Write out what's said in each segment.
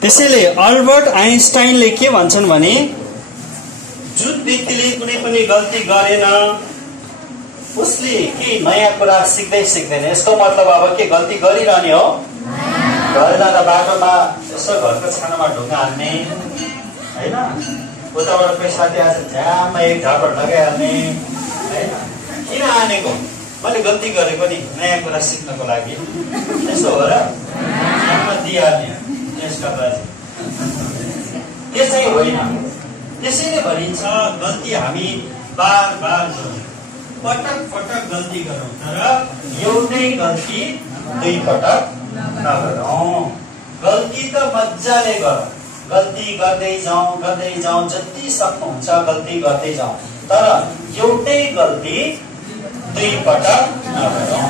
त्यसैले अल्बर्ट आइन्स्टाइनले के भन्छन् भने जुन व्यक्तिले कुनै पनि गल्ती गरेन उसले के नयाँ कुरा सिक्दै सिक्दैन। यसको मतलब अब के गल्ती गरिरहने हो, गरेन त बाटोमा यसो घरको छानामा ढुङ्गा हान्ने होइन, उताबाट कोही साथी आएर झ्याममा एक झापड लगाइहाल्ने होइन। किन हानेको? मैले गल्ती गरेको नि नयाँ कुरा सिक्नको लागि, यसो हो र झ्याममा दिइहाल्ने यसका बाजी। त्यसै होइन, त्यसैले भनिन्छ गल्ती हामी बार बार गरौँ, पटक पटक गल्ती गरौँ, तर एउटै गल्ती दुई पटक नगरौँ। गल्ती त मजाले गरौँ, गल्ती गर्दै जाउँ, जति सक्नुहुन्छ गल्ती गर्दै जाउँ, तर एउटै गल्ती दुई पटक नगरौँ।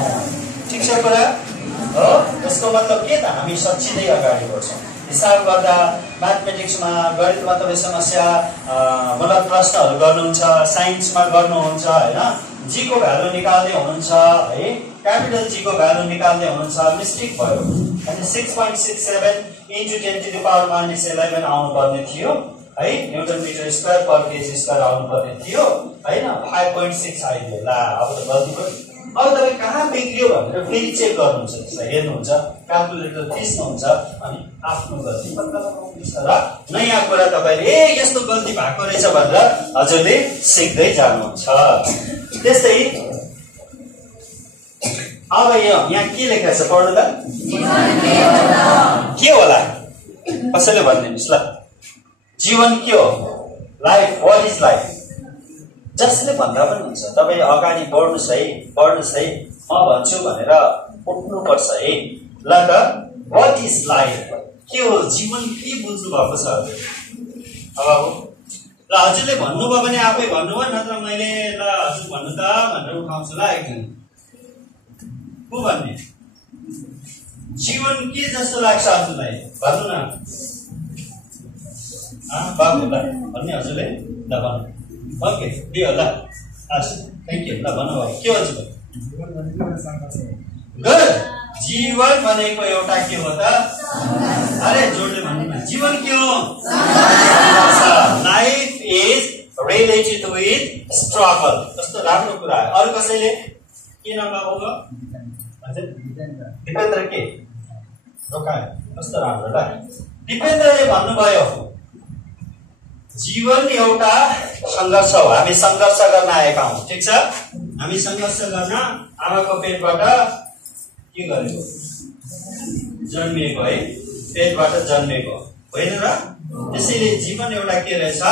ठिक छ कुरा हो? यसको मतलब के त? हामी सच्चिँदै अगाडि बढ्छौँ। हिसाब गर्दा म्याथमेटिक्समा, गणितमा तपाईँ समस्या मूलक प्रश्नहरू गर्नुहुन्छ, साइन्समा गर्नुहुन्छ होइन, जी को भ्यालु निकाल्दै हुनुहुन्छ है, क्यापिटल जी को भ्यालु निकाल्दै हुनुहुन्छ, मिस्टेक भयो अनि 6.67 × 10⁻⁻11 आउनु पर्ने थियो है, न्युटन मिटर स्क्वायर पर केजी स्क्वायर आउनु पर्ने थियो होइन, 5.6 आइदियो। ला अब त गल्ती पनि। अब तपाईँ कहाँ बिग्रियो भनेर फेरि चेक गर्नुहुन्छ, त्यसलाई हेर्नुहुन्छ, क्यालकुलेटर थिच्नुहुन्छ अनि आफ्नो गल्ती पत्ता लगाउनुहुन्छ र नयाँ कुरा तपाईँले ए यस्तो गल्ती भएको रहेछ भनेर हजुरले सिक्दै जानुहुन्छ। त्यस्तै अब यहाँ के लेखेको छ पढ्नु त? के होला? कसैले भनिदिनुहोस् ल, जीवन के हो? Life, what is life? जसले भन्दा पनि हुन्छ, तपाईँ अगाडि बढ्नुहोस् है, म भन्छु भनेर उठ्नुपर्छ है। ल त, वाट इज लाइफ? के हो जीवन? के बुझ्नु भएको छ अब? ल हजुरले भन्नुभयो भने आफै भन्नुभयो, नत्र मैले ल हजुर भन्नु त भनेर उठाउँछु ल एकजना। को भन्ने? जीवन के जस्तो लाग्छ हजुरलाई? भन्नु न बाबु, ल भन्ने हजुरले? ल भन्नु। ओके, के हो? ल हस्, थ्याङ्क यू। ल भन्नुभयो, के हो जीवन? गुड। जीवन भनेको एउटा के हो त? अरे जोडले भन्नु न, जीवन के हो? Life is related with struggle. कस्तो राम्रो कुरा हो। अरू कसैले के नाम लगाउनु? दिपेन्द्र के रोकायो? कस्तो राम्रो ल। दिपेन्द्रले भन्नुभयो जीवन एउटा सङ्घर्ष हो, हामी सङ्घर्ष गर्न आएका हौँ। ठिक छ, हामी सङ्घर्ष गर्न आमाको पेटबाट के गरेको? जन्मिएको है, पेटबाट जन्मिएको होइन र? त्यसैले जीवन एउटा के रहेछ?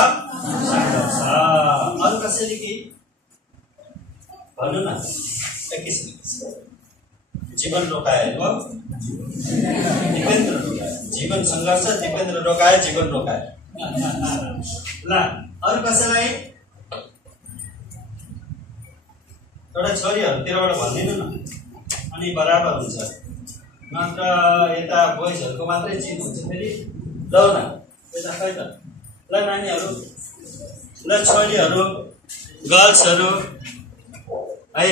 सङ्घर्ष। अरू कसैले के भन्नु न एकैछिन। जीवन रोकाएको दिपेन्द्र रोकायो, जीवन सङ्घर्ष, दिपेन्द्र रोकायो, जीवन रोकायो। ल अरू कसैलाई? एउटा छोरीहरूतिरबाट भनिदिनु न, अनि बराबर हुन्छ, नत्र यता बोइजहरूको मात्रै चिज हुन्छ फेरि। ल न यता खै त, ल नानीहरू, ल छोरीहरू, गर्ल्सहरू है,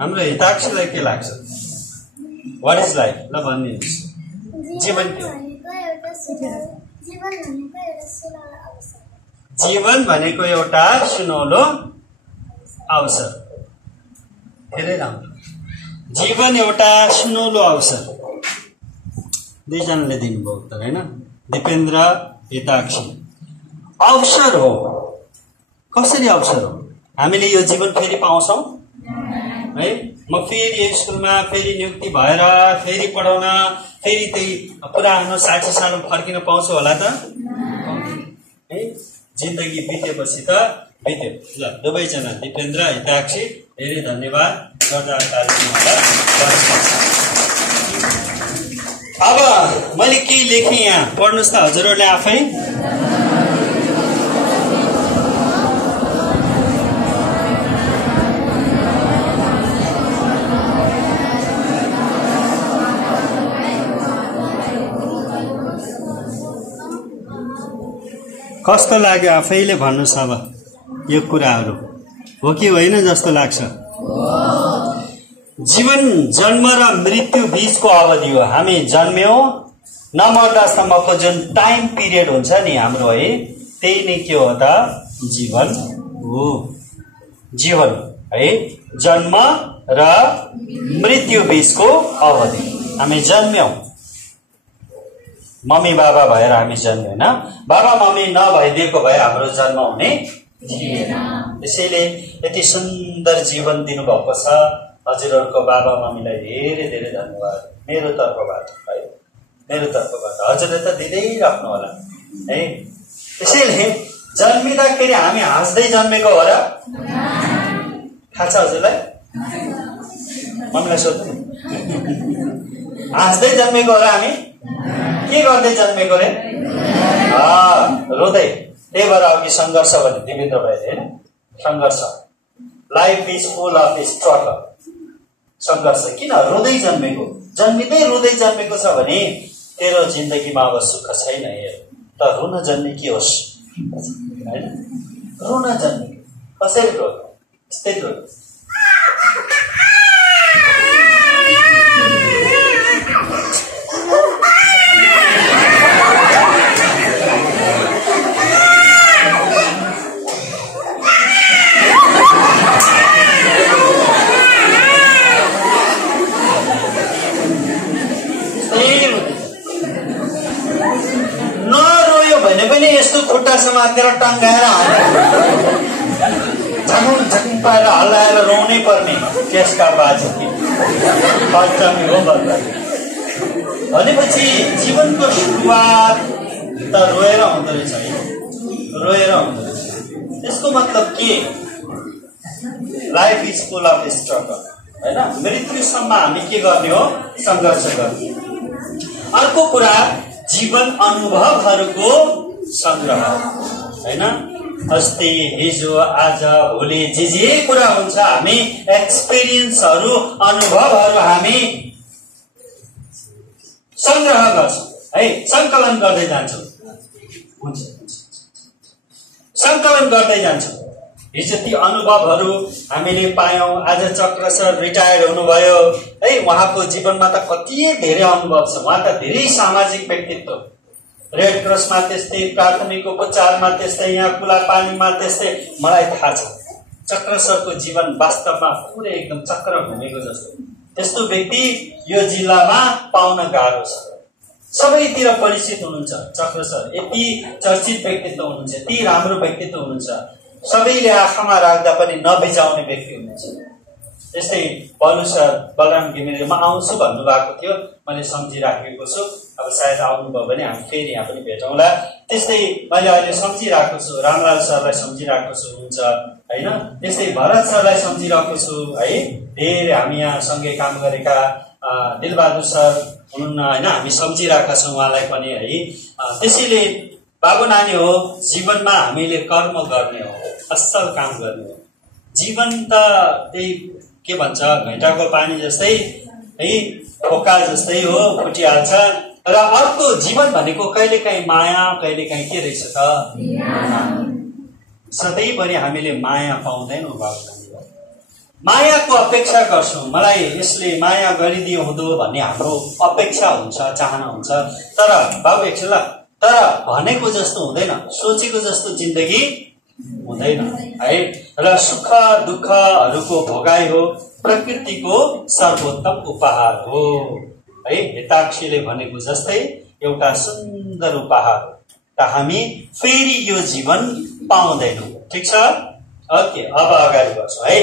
हाम्रो हिताक्षीलाई के लाग्छ? What is life? ल भनिदिनुहोस्। जीवन के हो? जीवन भनेको एउटा सुनौलो अवसर। धेरै राम्रो। जीवन एउटा सुनौलो अवसर। दुईजनाले दिनुभयो उत्तर होइन, दिपेन्द्र, हिताक्षी। अवसर हो। कसरी अवसर हो? हामीले यो जीवन फेरि पाउँछौँ है? म फेरि स्कुलमा फेरि नियुक्ति भएर फेरि पढाउन फेरि त्यही पुरानो 60 सालमा फर्किन पाउँछु होला त है? जिन्दगी बितेपछि त बित्यो। ल दुवैजना दिपेन्द्र, हिताक्षी धेरै धन्यवाद। अब मैले के लेखेँ यहाँ पढ्नुहोस् त हजुरहरूले आफै। कस्तो लाग्यो आफैले भन्नुहोस् अब यो कुराहरू हो कि होइन जस्तो लाग्छ? जीवन जन्म र मृत्यु बीचको अवधि हो। हामी जन्म्यौं, नमर्दासम्मको जुन टाइम पिरियड हुन्छ नि हाम्रो है, त्यही नै के हो त? जीवन हो। जीवन है, जन्म र मृत्यु बीचको अवधि। हामी जन्म्यौं, मम्मी बाबा भएर हामी जन्म्यौं होइन। बाबा मम्मी नभइदिएको भए हाम्रो जन्म हुने थिएन। त्यसैले यति सुन्दर जीवन दिनुभएको छ। हजुरहरूको बाबा मम्मीलाई धेरै धेरै धन्यवाद मेरो तर्फबाट है, मेरो तर्फबाट। हजुरले त दिँदै राख्नु होला है। त्यसैले जन्मिँदाखेरि हामी हाँस्दै जन्मेको हो र? थाहा छ हजुरलाई? मम्मीलाई सोध्नु। हाँस्दै जन्मेको हो र हामी? के गर्दै जन्मेको रे? रोँदै। त्यही भएर अघि सङ्घर्ष भने देवेन्द्र भाइले होइन, सङ्घर्ष। Life is full of struggle. सङ्घर्ष। किन रोँदै जन्मेको? जन्मिँदै रोँदै जन्मेको छ भने तेरो जिन्दगीमा अब सुख छैन। हेर त, रुन जन्मे के होस् होइन, रुन जन्मे कसरी रो? यस्तै रो। यस्तो खुट्टा समातेर टङ्गाएर झकुङ झकुङ पाएर हल्लाएर रोनै पर्ने त्यसका बाजे हो भनेपछि जीवनको सुरुवात त रोएर हुँदो रहेछ है, रोएर हुँदो रहेछ। त्यसको मतलब के? Life is full of struggle होइन। मृत्युसम्म हामी के गर्ने हो? सङ्घर्ष गर्ने। अर्को कुरा जीवन अनुभवहरूको संग्रह होइन। अस्ति हिजो आज भोलि जे कुरा हुन्छ हामी एक्सपिरियन्सहरू अनुभवहरू हामी संग्रह गर्छौँ है, सङ्कलन गर्दै जान्छौँ। हुन्छ, सङ्कलन गर्दै जान्छौँ। हिजो ती अनुभवहरू हामीले पायौँ। आज चक्र सर रिटायर्ड हुनुभयो है, उहाँको जीवनमा त कति धेरै अनुभव छ। उहाँ त धेरै सामाजिक व्यक्तित्व। रेड क्रसमा त्यस्तै, प्राथमिक उपचारमा त्यस्तै, यहाँ खुला पानीमा त्यस्तै। मलाई थाहा छ चक्र सरको जीवन वास्तवमा पुरै एकदम चक्र घुमेको जस्तो। त्यस्तो व्यक्ति यो जिल्लामा पाउन गाह्रो छ। सबैतिर परिचित हुनुहुन्छ चक्र सर। यति चर्चित व्यक्तित्व हुनुहुन्छ, यति राम्रो व्यक्तित्व हुनुहुन्छ। सबैले आँखामा राख्दा पनि नबिजाउने व्यक्ति हुनुहुन्छ। त्यस्तै बलु सर, बलराम घिमिरे म आउँछु भन्नुभएको थियो, मैले सम्झिराखेको छु। अब सायद आउनुभयो भने हामी फेरि यहाँ पनि भेटौँला। त्यस्तै मैले अहिले सम्झिरहेको छु, रामलाल सरलाई सम्झिरहेको छु हुन्छ होइन। त्यस्तै भरत सरलाई सम्झिरहेको छु है। धेरै हामी यहाँ सँगै काम गरेका दिलबहादुर सर हुनुहुन्न होइन, हामी सम्झिरहेका छौँ उहाँलाई पनि है। त्यसैले बाबु नानी हो, जीवनमा हामीले कर्म गर्ने हो, असल काम गर्ने हो। जीवन त त्यही के भन्छ, घैँटाको पानी जस्तै है, फोका जस्तै हो, फुटिहाल्छ। र अर्को जीवन भनेको कहिलेकाहीँ माया, कहिलेकाहीँ के रहेछ त? सधैँभरि हामीले माया पाउँदैनौँ बाबु नानी हो। मायाको अपेक्षा गर्छौँ। मलाई यसले माया गरिदियो हुँदो भन्ने हाम्रो अपेक्षा हुन्छ, चाहना हुन्छ। तर बाबु एकछिन ल, तर भनेको जस्तो हुँदैन, सोचेको जस्तो जिन्दगी हुँदैन है। र सुख दुःखहरूको भोगाई हो, प्रकृतिको सर्वोत्तम उपहार हो है। हिताक्षीले भनेको जस्तै एउटा सुन्दर उपहार त हामी फेरि यो जीवन पाउँदैनौँ। ठिक छ, ओके। अब अगाडि बढ्छौँ है।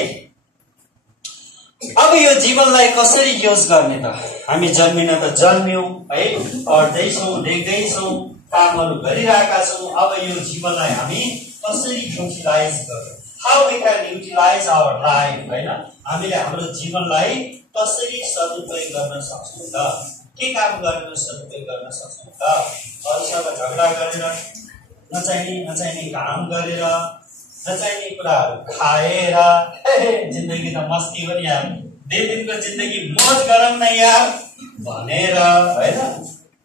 अब यो जीवनलाई कसरी युज गर्ने त? हामी जन्मिन त जन्म्यौँ है, पढ्दैछौँ, लेख्दैछौँ, कामहरू गरिरहेका छौँ। अब यो जीवनलाई हामी कसरी युटिलाइज गर्छौँ? How we can utilize our life होइन। हामीले हाम्रो जीवनलाई कसरी सदुपयोग गर्न सक्छौँ त? के काम गरेर सदुपयोग गर्न सक्छौँ त? अरूसँग झगडा गरेर, नचाहिने काम गरेर, नचाहिने कुराहरू खाएर, जिन्दगी त मस्ती हो नि यार, 2 दिनको जिन्दगी मौज गरौँ न यार भनेर होइन।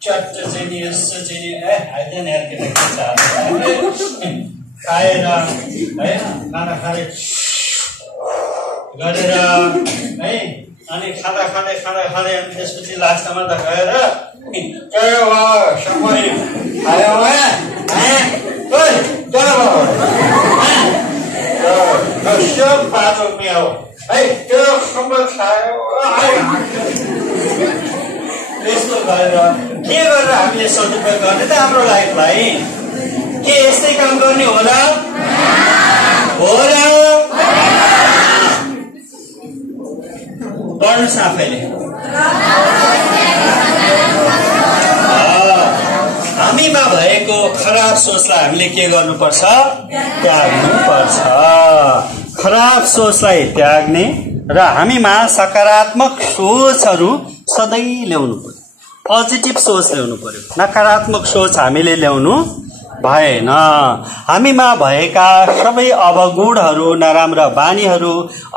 चट्ट चाहिँ नि यसो चाहिँ नि आइदिएन यार केटा खाएर होइन, खाना खाने गरेर है, अनि खाँदा खाँदै अनि त्यसपछि लास्टमा त गएर समय आयो बाटो मियाओ है त्यो समय खायो यस्तो गरेर के गरेर हामीले सदुपयोग गर्ने त हाम्रो लाइफलाई के यस्तै काम गर्ने हो र पढ्नुहोस् आफैले हामीमा भएको खराब सोचलाई हामीले के गर्नुपर्छ त्याग्नुपर्छ खराब सोचलाई त्याग्ने र हामीमा सकारात्मक सोचहरू सधैँ ल्याउनु पर्यो पोजिटिभ सोच ल्याउनु पर्यो नकारात्मक सोच हामीले ल्याउनु भएन हामीमा भएका सबै अवगुणहरू नराम्रा बानीहरू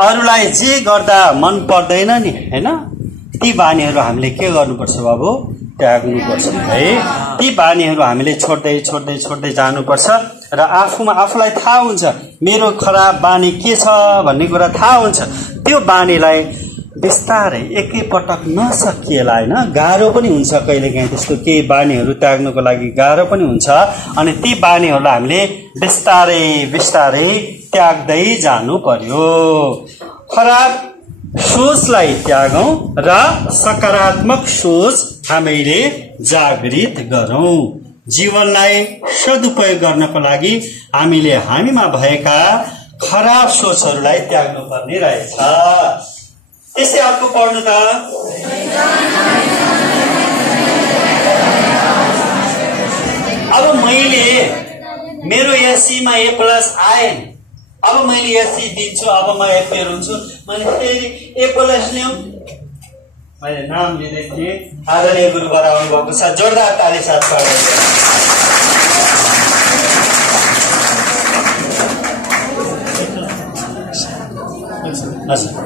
अरूलाई जे गर्दा मन पर्दैन नि हैन ती बानीहरू हामीले के गर्नुपर्छ बाबु त्याग्नुपर्छ है ती बानीहरू हामीले छोड्दै छोड्दै छोड्दै जानुपर्छ र आफूलाई थाहा हुन्छ मेरो खराब बानी के छ भन्ने कुरा थाहा हुन्छ त्यो बानीलाई बिस्तारै एकैपटक नसकिएला हैन गाह्रो पनि हुन्छ कहिलेकाहीँ त्यस्तो केही बानीहरू त्याग्नको लागि गाह्रो पनि हुन्छ अनि ती बानीहरूलाई हामीले बिस्तारै बिस्तारै त्याग्दै जानु पर्यो खराब सोचलाई त्यागौं र सकारात्मक सोच हामीले जागृत गरौं जीवनलाई सदुपयोग गर्नको लागि हामीले हामीमा भएका खराब सोचहरूलाई त्याग्नु पर्ने रहेछ त्यसै अर्को पढ्नु त अब मैले मेरो एससीमा ए प्लस आए अब मैले एससी दिन्छु अब म एफेयर हुन्छु मैले फेरि ए प्लस ल्याउँ मैले नाम लिँदै थिएँ आदरणीय गुरु बराउनु भएको छ जोरदार ताली साथ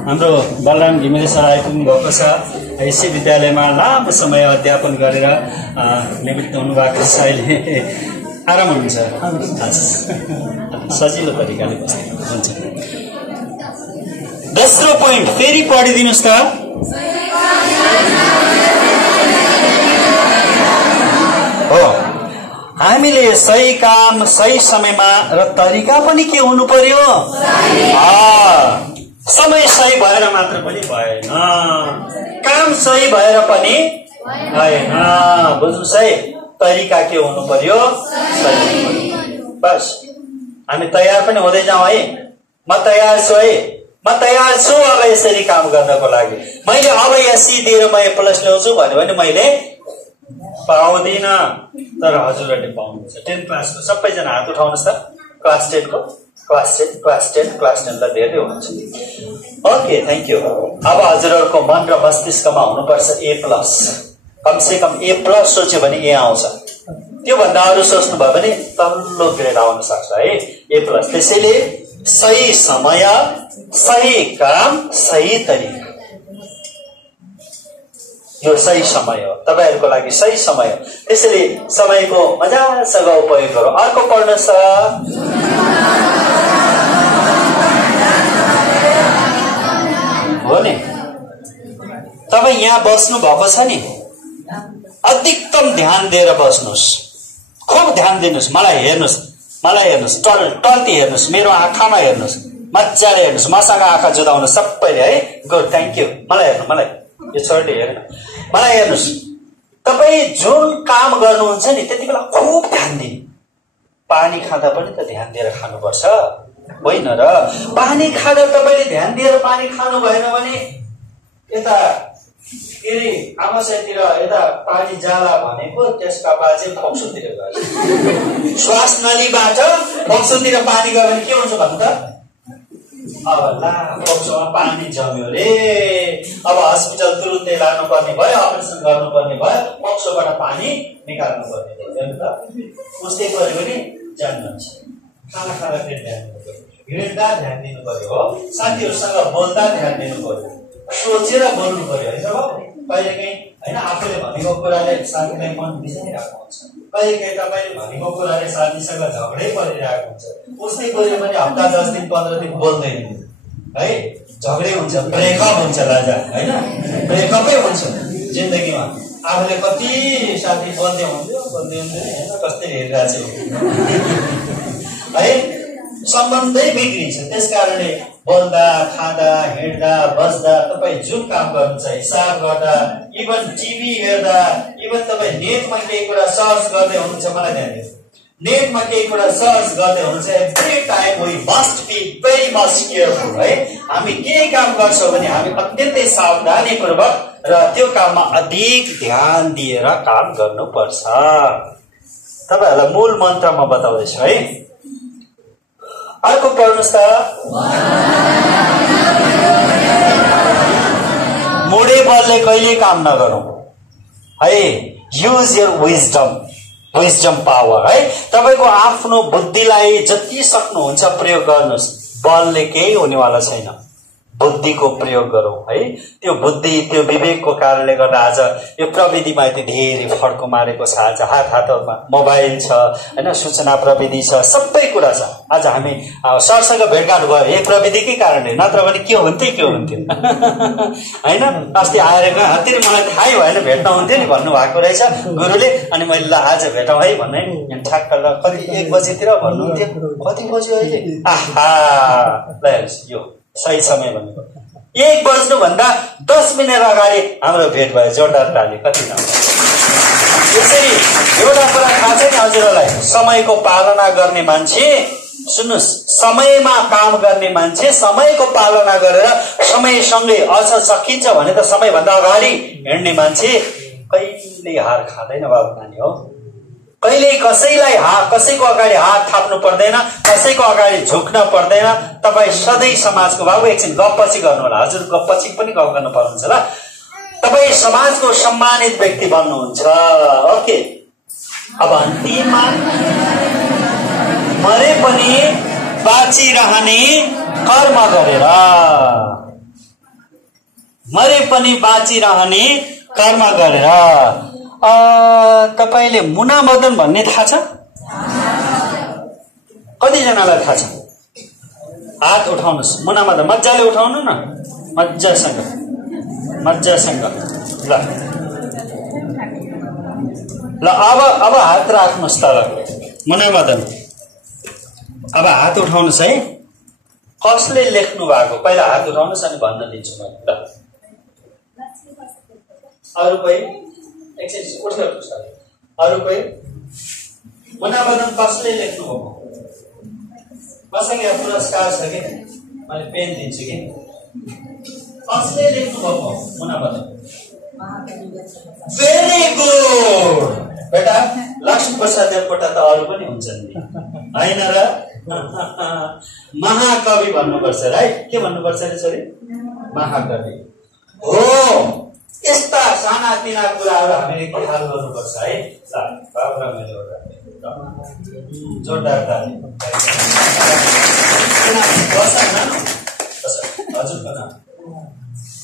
हाम्रो बलराम घिमिरे सर आइपुग्नु भएको छ यसै विद्यालयमा लामो समय अध्यापन गरेर निवृत्त हुनुभएको छ अहिले आराम हुनुहुन्छ सजिलो तरिकाले हुन्छ दोस्रो पोइन्ट फेरि पढिदिनुहोस् त हो हामीले सही काम सही समयमा र तरिका पनि के हुनु पर्यो समय सही भएर मात्र पनि भएन काम सही भएर पनि भएन बुझ्नुहोस् है तरिका के हुनु पर्यो सही बस हामी तयार पनि हुँदै जाउँ है म तयार छु है म तयार छु अब यसरी काम गर्नको लागि मैले अब एससी दिएर म ए प्लस ल्याउँछु भन्यो भने मैले पाउँदिन तर हजुरहरूले पाउनुहुन्छ 10 क्लासको सबैजना हात उठाउनुहोस् त क्लास 10 को क्लास 10 लाई धेरै हुन्छ ओके थ्यांक यू अब हजुरहरूको मन र मस्तिष्कमा हुनुपर्छ ए प्लस कम से कम ए प्लस सोच्यो भने ए आउँछ त्यो भन्दा अरु सोच्नु भयो भने तल्लो ग्रेड आउन सक्छ है ए प्लस त्यसैले सही समय सही काम सही तरिका यो सही समय हो तपाईहरुको लागि सही समय हो त्यसैले समयको मजासँग उपयोग गरौँ अर्को पढ्नुस् हो नि तपाई यहाँ बस्नु भएको छ नि अधिकतम ध्यान दिएर बस्नुस् खूब ध्यान दिनुस् मलाई हेर्नुस् टल्ती हेर्नुस् मेरो आँखामा हेर्नुस् मजाले हेर्नुस् मसँग आँखा जुदाउनुस् सबैले है गुड थ्यांक यू मलाई हेर्नु मलाई यो छोडले हेर्न मलाई हेर्नुस् तपाई जुन काम गर्नुहुन्छ नि त्यतिबेला खूब ध्यान दिनु पानी खाँदा पनि त ध्यान दिएर खानुपर्छ होइन र पानी खाँदा तपाईले ध्यान दिएर पानी खानु भएन भने यता फेरि आमाशयतिर यता पानी जाला भनेको त्यसका बाजे फोक्सोतिर गयो श्वास नलीबाट फोक्सोतिर पानी गयो भने के हुन्छ भन्नु त अब ला फोक्सोमा पानी जम्यो रे अब हस्पिटल तुरुन्तै लानुपर्ने भयो अपरेसन गर्नुपर्ने भयो फोक्सोबाट पानी निकाल्नु पर्ने भयो नि त उस्तै गरे पनि जान्नुहुन्छ खाना खाँदा फेरि ध्यान दिनु पर्यो हिँड्दा ध्यान दिनु पर्यो हो साथीहरुसँग बोल्दा ध्यान दिनु पर्यो सोचेर बोल्नु पर्यो है सब कहिलेकाहीँ हैन आफूले भनेको कुराले साथीलाई मन बिसाइरहेको हुन्छ कहिलेकाहीँ तपाईले भनेको कुराले साथीसँग झगडै परिरहेको हुन्छ उस्तै गरे पनि हप्ता 10 दिन 15 दिन बोल्दैन है झगडै हुन्छ, ब्रेकअप हुन्छ राजा, होइन? ब्रेकअपै हुन्छ जिन्दगीमा। आफूले कति साथी बन्दै हुन्थ्यो होइन, कस्तै हेरिरहेको छु है, सम्बन्धै बिग्रिन्छ। त्यस कारणले बोल्दा, खाँदा, हिँड्दा, बस्दा तपाईँ जुन काम गर्नुहुन्छ, हिसाब गर्दा, इभन टिभी हेर्दा, इभन तपाईँ नेटमा केही कुरा सर्च गर्दै हुनुहुन्छ, मलाई ध्यान दिनु, नेटमा केही कुरा सर्च गर्दै हुनुहुन्छ, every time we must be very much careful है। हामी केही काम गर्छौँ भने हामी अत्यन्तै सावधानीपूर्वक र त्यो काममा अधिक ध्यान दिएर काम गर्नुपर्छ। तपाईँहरूलाई मूल मन्त्र म बताउँदैछु है। अर्को पढ्नुहोस् त, मोडे बलले कहिले काम नगरौँ है। युज योर विजडम पावर है। तपाईँको आफ्नो बुद्धिलाई जति सक्नुहुन्छ प्रयोग गर्नुहोस्, बलले केही हुनेवाला छैन। बुद्धिको प्रयोग गरौँ है। त्यो बुद्धि, त्यो विवेकको कारणले गर्दा आज यो प्रविधिमा यति धेरै फड्को मारेको छ। आज हातमा मोबाइल छ होइन, सूचना प्रविधि छ, सबै कुरा छ। आज हामी सरसँग भेटघाट भयो यही प्रविधिकै कारणले, नत्र भने के हुन्थ्यो होइन। अस्ति आएर हात्तिर मलाई थाहै भएन भेट्न हुन्थ्यो नि भन्नुभएको रहेछ गुरुले। अनि मैले ल आज भेटौँ है भन्ने ठ्याक्क ल कति 1 बजीतिर भन्नुहुन्थ्यो। कति बज्यो अहिले? आहा ल यो सही समय भनेको 1 बज्नुभन्दा 10 मिनट अगाडि हाम्रो भेट भयो। जोरदार ताली कति न। यसरी एउटा कुरा थाहा छ नि हजुरहरूलाई, समयको पालना गर्ने मान्छे, सुन्नुहोस्, समयमा काम गर्ने मान्छे, समयको पालना गरेर समयसँगै अझ सकिन्छ भने त समयभन्दा अगाडि हिँड्ने मान्छे कहिल्यै हार खाँदैन बाबु नानी हो। कहिले कसैको अगाडि हात थाप्नु पर्दैन, कसैको अगाडि झुक्न पर्दैन। तपाईँ सधैँ समाजको, बाबु एकछिन गफपछि गर्नु होला, हजुर गफपछि पनि गफ गर्नु पर्नुहुन्छ ल। तपाईँ समाजको सम्मानित व्यक्ति बन्नुहुन्छ। ओके, अब अन्तिममा मरे पनि बाँचिरहने कर्म गरेर, मरे पनि बाँचिरहने कर्म गरेर। तपाईले मुना मदन भन्ने थाहा छ? कतिजनालाई थाहा छ? हात उठाउनुहोस्। मुना मदन मजाले उठाउनु न, मजासँग ल अब हात राख्नुहोस् तल। मुना मदन अब हात उठाउनुहोस् है। कसले लेख्नु भएको पहिला हात उठाउनुहोस् अनि भन्न दिन्छु म। ल अरू कोही एकछिन उठ्नुहोस्। अरू कोही? मुना मदन कसले लेख्नु भएको? मसँग यहाँ पुरस्कार छ कि मैले पेन दिन्छु कि। कसले लेख्नु भएको मुना मदन? भेरी गुड बेटा। लक्ष्मी प्रसाद देवकोटा त अरू पनि हुन्छन् नि होइन र? महाकवि भन्नुपर्छ राइट। के भन्नुपर्छ अरे? सरी, महाकवि हो। यस्ता साना तिना कुराहरू हामीले ख्याल गर्नुपर्छ है। जोरदार ताली। हजुरको नाम?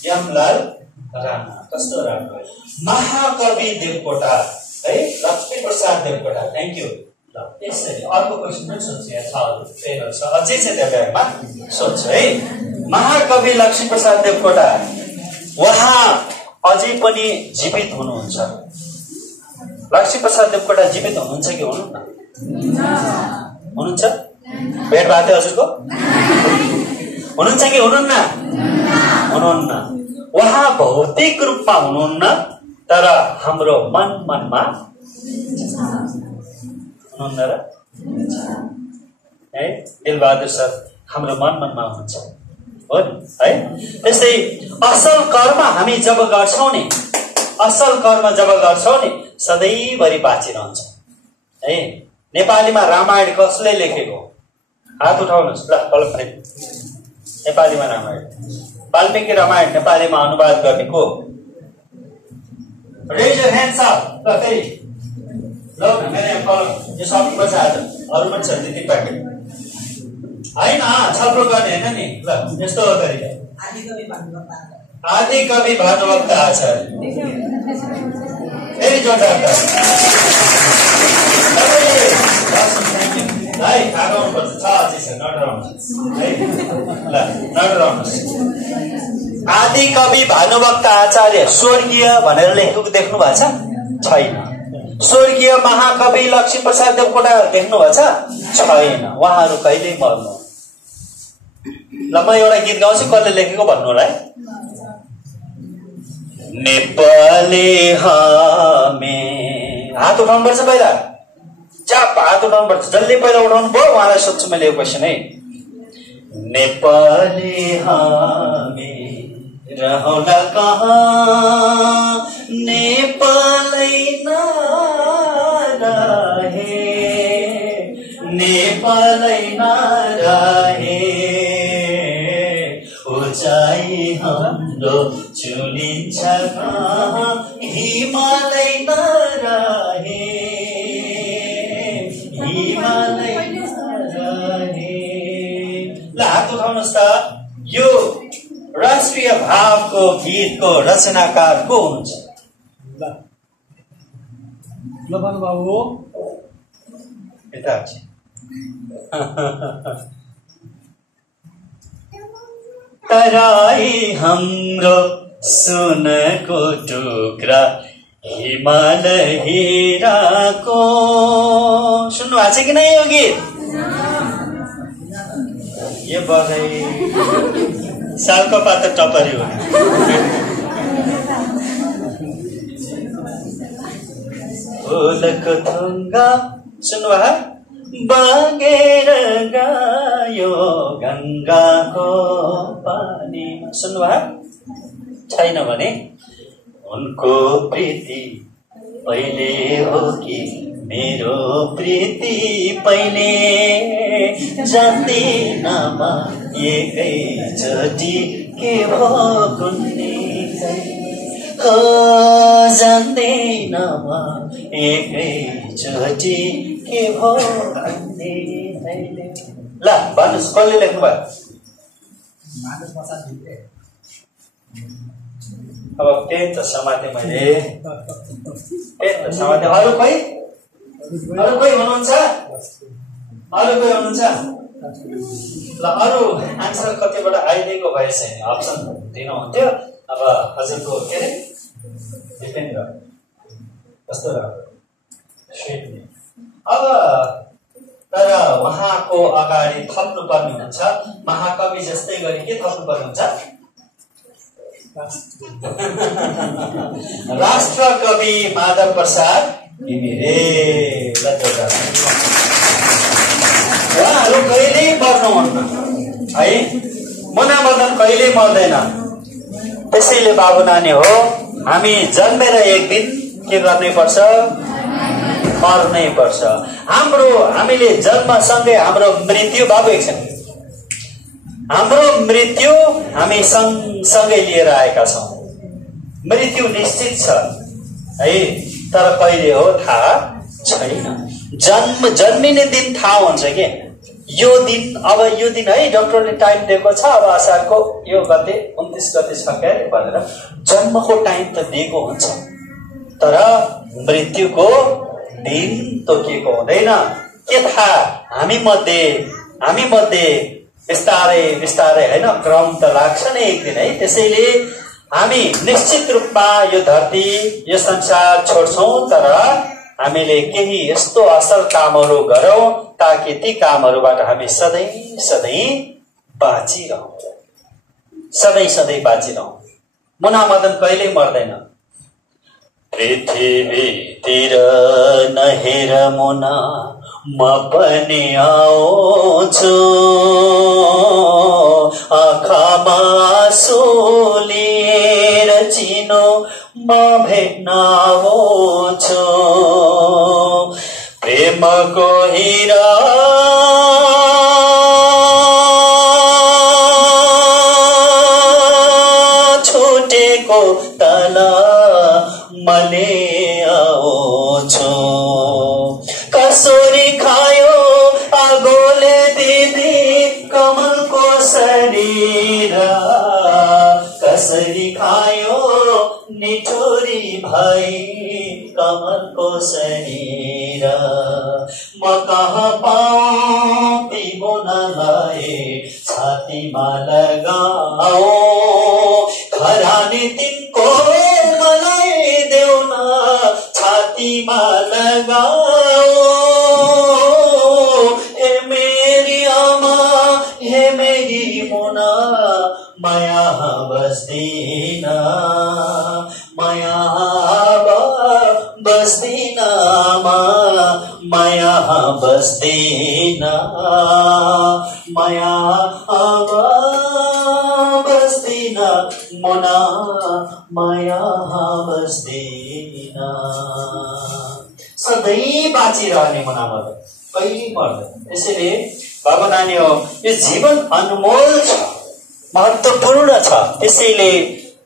यमलाल राणा। कस्तो राम्रो, महाकवि देवकोटा है, लक्ष्मी प्रसाद देवकोटा। Thank you. ल त्यसरी अर्को क्वेसन पनि सोध्छु, यहाँ छ पेनहरू छ अझै छ त्यो ब्यागमा, सोध्छु है। महाकवि लक्ष्मी प्रसाद देवकोटा, उहाँ अझै पनि जीवित हुनुहुन्छ। लक्ष्मी प्रसाद देवकोटा जीवित हुनुहुन्छ कि हुनुहुन्न? हुनुहुन्छ? भेट भएको थियो हजुरको? हुनुहुन्छ कि हुनुहुन्न? हुनुहुन्न। उहाँ भौतिक रूपमा हुनुहुन्न, तर हाम्रो मनमा हुनुहुन्न र है? दिलबहादुर सर हाम्रो मनमा हुनुहुन्छ हो नि है। त्यस्तै असल कर्म हामी जब गर्छौं नि, असल कर्म जब गर्छौं नि सधैँभरि बाँचिरहन्छ है। नेपालीमा रामायण कसले लेखेको? हात उठाउनुहोस् ल तल। नेपालीमा रामायण, वाल्मीकि रामायण नेपालीमा अनुवाद गर्ने को? Raise your hands up. ल फेरि ल मेरो कलम यो सक्नुपर्छ आज। अरू पनि छ 2-3 प्याकेट होइन, छलफल गर्ने होइन नि। ल यस्तो हो तरिका। आदि कवि भानुभक्त आचार्य। फेरि जोरदार है, थाहा गर्नुपर्छ छ रहेछ, नडराउनुहोस् है। ल नडराउनुहोस्। आदि कवि भानुभक्त आचार्य स्वर्गीय भनेर लेखेको देख्नु भएको छ? छैन। स्वर्गीय महाकवि लक्ष्मीप्रसाद देवकोटा देख्नु भएको छ? छैन। उहाँहरू कहिले मर्नु? ल म एउटा गीत गाउँछु, कसले लेखेको भन्नु होला है। नेपाली हामी, हात उठाउनु पर्छ पहिला, चाप हात उठाउनु पर्छ, जसले पहिला उठाउनु भयो उहाँलाई सोध्छु मैले यो क्वेसन है। नेपाली हामी रहौला कहाँ, नेपालै नरहे, नेपालै नरहे, उचाइ हाम्रो चुनिन्छ कहाँ, हिमालै नरहे, हिमालै नरहे। ल हात उठाउनुहोस् त। यो राष्ट्रिय भावको गीतको रचनाकार को हुनुहुन्छ? ल बाबु यता तराई हाम्रो सुनको टुक्रा हिमाल हिराको, सुन्नु भएको छ कि नै यो गीत? यो बधाई सालको पात टपरी हो। फुलको थुङ्गा सुन्नु भयो? बगेर गयो गङ्गाको पानी, सुन्नु भयो? छैन भने उनको प्रीति पहिले हो कि मेरो प्रीति पहिले, जान्दिन म एकैचोटि के भो कुन्नी, हो जान्दिन म एकैचोटि के भो कुन्नी। ल भन्नुहोस् कसले लेख्नु भयो? अब पेन त समाते मैले, पेन त समाते। अरू कोही हुनुहुन्छ? अरू कोही हुनुहुन्छ? ल अरू आन्सर कतिबाट आइदिएको भए छैन, अप्सन दिनुहुन्थ्यो। अब हजुरको के अरे दिपेन्द्र कस्तो राम्रो। अब तर उहाँको अगाडि थप्नुपर्ने हुन्छ, महाकवि जस्तै गरी के थप्नुपर्ने हुन्छ? राष्ट्रकवि माधव प्रसाद घिमिरे। उहाँहरू कहिल्यै मर्नुहुन्न है, मुना मदन कहिल्यै मर्दैन। त्यसैले बाबु नानी हो, हामी जन्मेर एक दिन के गर्नै पर्छ? मर्नै पर्छ। हामीले जन्मसँगै हाम्रो मृत्यु, बाबु एकछिन, हाम्रो मृत्यु हामी सँगसँगै लिएर आएका छौँ। मृत्यु निश्चित छ है, तर कहिले हो थाहा छैन। जन्मिने दिन थाहा हुन्छ के यो दिन, अब यो दिन है डाक्टरले टाइम दिएको छ, अब असारको यो गते 29 गते छ क्या भनेर जन्मको टाइम त दिएको हुन्छ, तर मृत्युको दिन तोकिएको हुँदैन। के थाहा? हामी मध्ये बिस्तारै बिस्तारै होइन क्रम त लाग्छ नै एक दिन है। त्यसैले हामी निश्चित रूपमा यो धरती यो संसार छोड्छौँ, तर हामीले केही यस्तो असल कामहरू गरौँ ताकि ती कामहरूबाट हामी सधैँ सधैँ बाँचिरहौँ, सधैँ सधैँ बाँचिरहौँ। मुना मदन कहिल्यै मर्दैन। पृथ्वीतिर नहेर मुना म पनि आउँछु, आँखामा आँसु लिएर चिनो म भेट्न आउँछु। प्रेमको हिरा छुटेको तल मले आउँछु। कसरी खायो आगोले दिदी कमलको शरीर, कसरी खायो निठुरी भाइ कमलको शरीर। म कहाँ पाऊँ ती बोनलाई छातीमा लगाओ खरानी तिनको मलाई देऊ न छातीमा लगाओ हे मेरी आमा हे मेरी मुना माया बस्दिन माया बस्दिन माया बस्दिन माया बस्दिन मुना माया बस्दिन सधैँ बाँचिरहने मुनाबाट कहिले मर्दैन। त्यसैले बाबु नानी हो यो जीवन अनमोल छ महत्त्वपूर्ण छ। त्यसैले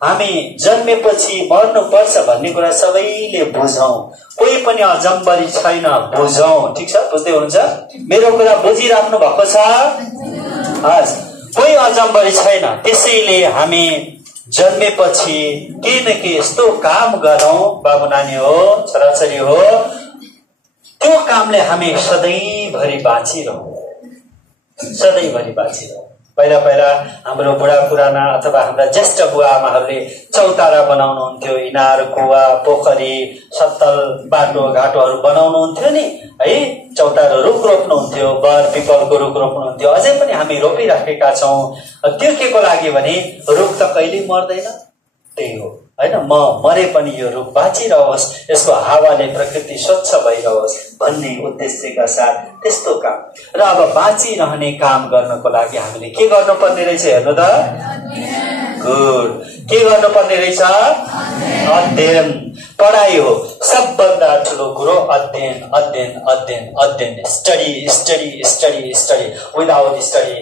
हामी जन्मेपछि मर्नुपर्छ भन्ने कुरा सबैले बुझौं। कोही पनि अजम्बरी छैन, बुझौं। ठिक छ, बुझ्दै हुनुहुन्छ? मेरो कुरा बुझिराख्नु भएको छ? हस्, कोही अजम्बरी छैन। त्यसैले हामी जन्मेपछि केही न केही यस्तो काम गरौं बाबु नानी हो छोराछोरी हो, त्यो कामले हामी सधैँभरि बाँचिरहौं, सधैँभरि बाँचिरहौं। पहिला पहिला हाम्रो बुढा पुराना अथवा हाम्रा ज्येष्ठ बुवा आमाहरूले चौतारा बनाउनुहुन्थ्यो, इनार कुवा पोखरी सत्तल बाटो घाटोहरू बनाउनुहुन्थ्यो नि है। चौतारो रुख रोप्नुहुन्थ्यो, बर पिपलको रुख रोप्नुहुन्थ्यो। अझै पनि हामी रोपिराखेका छौं। त्यो के को लागि भने रुख त कहिल्यै मर्दैन, त्यही हो हैन। म मरे पनि यो रुख बाँचिरहोस्, यसको हावाले प्रकृति स्वच्छ भइरहोस् भन्ने उद्देश्यका साथ त्यस्तो काम। र अब बाँचिरहने काम गर्नको लागि हामीले के गर्नुपर्ने रहेछ हेर्नु त? गुड। के गर्नुपर्ने रहेछ? अध्ययन, पढाइ हो। सबभन्दा ठुलो कुरो अध्ययन अध्ययन अध्ययन अध्ययन। Study study study study. Without study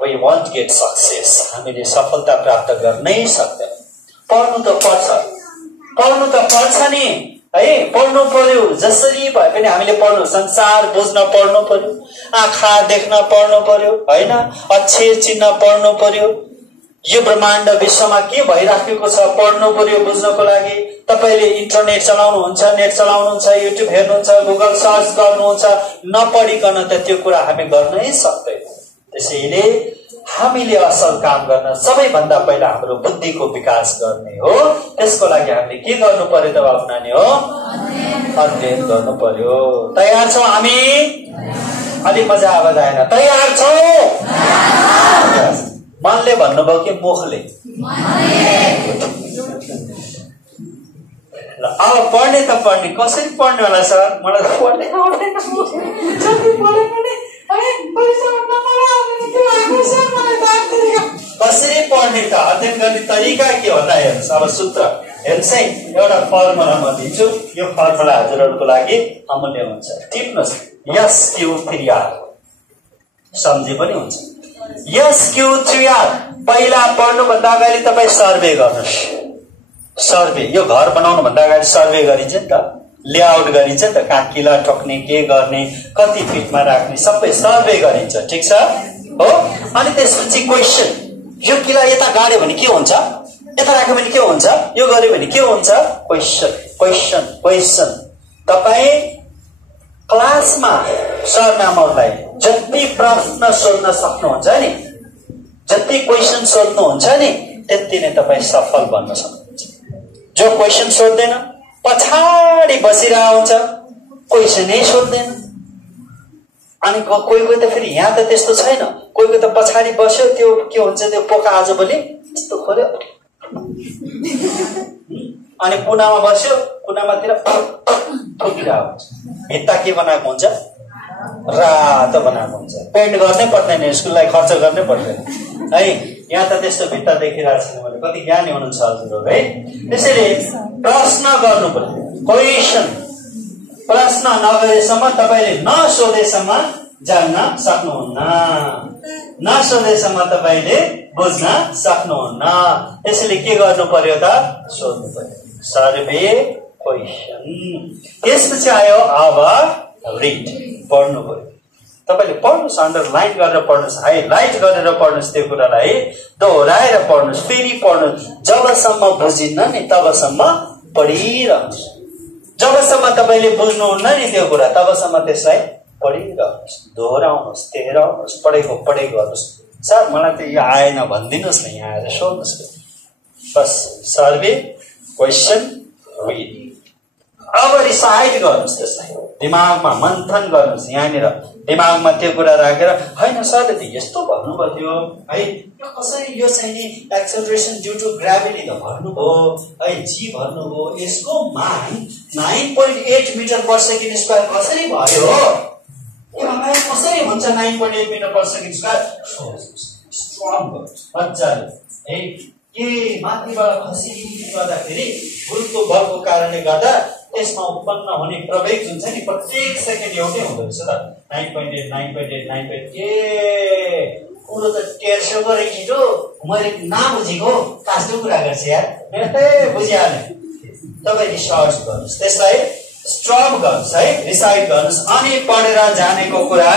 we won't get success. हामीले सफलता प्राप्त गर्नै सक्दैन। पढ्नु त पर्छ, पढ्नु त पर्छ नि है, पढ्नु पर्यो। जसरी भए पनि हामीले पढ्नु, संसार बुझ्न पढ्नु पर्यो, आँखा देख्न पढ्नु पर्यो हैन, अक्षर चिन्ह पढ्नु पर्यो। यो ब्रह्माण्ड विश्वमा के भइराखेको छ पढ्नु पर्यो बुझ्नको लागि। तपाईले इन्टरनेट चलाउनुहुन्छ, नेट चलाउनुहुन्छ, युट्युब हेर्नुहुन्छ, गुगल सर्च गर्नुहुन्छ, नपढिकन त त्यो कुरा हामी गर्नै सक्दैनौँ। त्यसैले हामीले असल काम गर्न सबैभन्दा पहिला हाम्रो बुद्धिको विकास गर्ने हो। त्यसको लागि हामीले के गर्नु पर्यो त बाबु नानी हो? अध्ययन गर्नु पर्यो। तयार छौं हामी? अलि मजा आवाज आएन। तयार छौं? मनले भन्नुभयो कि मुखले? अब पढ्ने त पढ्ने, कसरी पढ्ने होला सर? मलाई पढ्ने आउँदैन, कसरी पढ्ने त? अध्ययन गर्ने तरिका के हो त? हेर्नुहोस्, अब सूत्र हेर्नुहोस् है। एउटा फर्मुला म दिन्छु, यो फर्मुला हजुरहरूको लागि अमूल्य हुन्छ। टिप्नुहोस्, SQ3R सम्झे पनि हुन्छ। SQ3R पहिला पढ्नुभन्दा अगाडि तपाईँ सर्वे गर्नुहोस्। सर्वे, यो घर बनाउनु भन्दा अगाडि सर्वे गरिन्छ नि त, लेआउट गरिन्छ नि त, कहाँ किला ठोक्ने, के गर्ने, कति फिटमा राख्ने, सबै सर्वे गरिन्छ। ठिक छ हो? अनि त्यसपछि क्वेसन, यो किला यता गाड्यो भने के हुन्छ, यता राख्यो भने के हुन्छ, यो गर्यो भने के हुन्छ? Question question question. तपाईँ क्लासमा सर म्यामहरूलाई जति प्रश्न सोध्न सक्नुहुन्छ नि, जति क्वेसन सोध्नुहुन्छ नि, त्यति नै तपाईँ सफल बन्न सक्नुहुन्छ। जो क्वेसन सोध्दैन पछाडि बसिरहेको हुन्छ, क्वेसनै सोध्दैन। अनि कोही कोही त फेरि यहाँ त त्यस्तो छैन, कोही कोही त पछाडि बस्यो, त्यो के हुन्छ, त्यो पोका आजभोलि यस्तो खोल्यो, अनि कुनामा बस्यो, कुनामातिर ठोकिरहेको हुन्छ। भित्ता के बनाएको हुन्छ? रातो बनाएको हुन्छ। पेन्ट गर्नै पर्दैन, स्कुललाई खर्च गर्नै पर्दैन है। यहाँ त त्यस्तो भित्ता देखिरहेको छैन भने कति ज्ञानी हुनुहुन्छ हजुरहरू है। त्यसैले प्रश्न गर्नु पर्यो, क्वेसन। प्रश्न नगरेसम्म तपाईले नसोधेसम्म जान्न सक्नुहुन्न, नसोधेसम्म तपाईले बुझ्न सक्नुहुन्न। त्यसैले के गर्नु पर्यो त? सोध्नु पर्यो। Survey question. त्यसपछि आयो अब रिड, पढ्नु पर्यो। तपाईले पढ्नुहोस्, अन्डरलाइन गरेर पढ्नुहोस्, हाइलाइट गरेर पढ्नुहोस्, त्यो कुरालाई दोहोऱ्याएर पढ्नुहोस्, फेरि पढ्नुहोस्। जबसम्म बुझिन्न नि तबसम्म पढिरहनुहोस्। जबसम्म तपाईले बुझ्नुहुन्न नि त्यो कुरा, तबसम्म त्यसलाई पढिरहनुहोस्, दोहोऱ्याउनुहोस्, तेह्राउनुहोस्, पढेको पढेको गर्नुहोस्। सर मलाई त यो आएन भनिदिनुहोस् न, यहाँ आएर सोध्नुहोस्। बस सर्वे क्वेसन रिड। अब रिसाइड गर्नुहोस्, त्यसलाई दिमागमा मन्थन गर्नुहोस्। यहाँनिर दिमागमा त्यो कुरा राखेर होइन सरले त यस्तो भन्नुभयो थियो है, यो कसरी यो चाहिँ नि एक्सेलरेसन ड्यू टु ग्राभिटी त भन्नुभयो है, जी भन्नुभयो, यसको मान 9.8 मिटर पर सेकेन्ड स्क्वायर कसरी भयो, यो कसरी हुन्छ 9.8 metre per second square. Strong मजाले है, के माथिबाट खसी गर्दाखेरि भुलको बलको कारणले गर्दा त्यसमा उत्पन्न हुने प्रवेग जुन छ नि प्रत्येक सेकेन्ड एउटै हुँदो रहेछ त। 9.8 9.8 9.8 ए कुरो त टेर्सो गरे छिटो, मैले नबुझेको कास्तो कुरा गर्छ यार, बुझिहाल्ने। तपाईँ रिसर्च गर्नुहोस्, त्यसलाई स्ट्रङ गर्नुहोस् है, रिसाइड गर्नुहोस्, अनि पढेर जानेको कुरा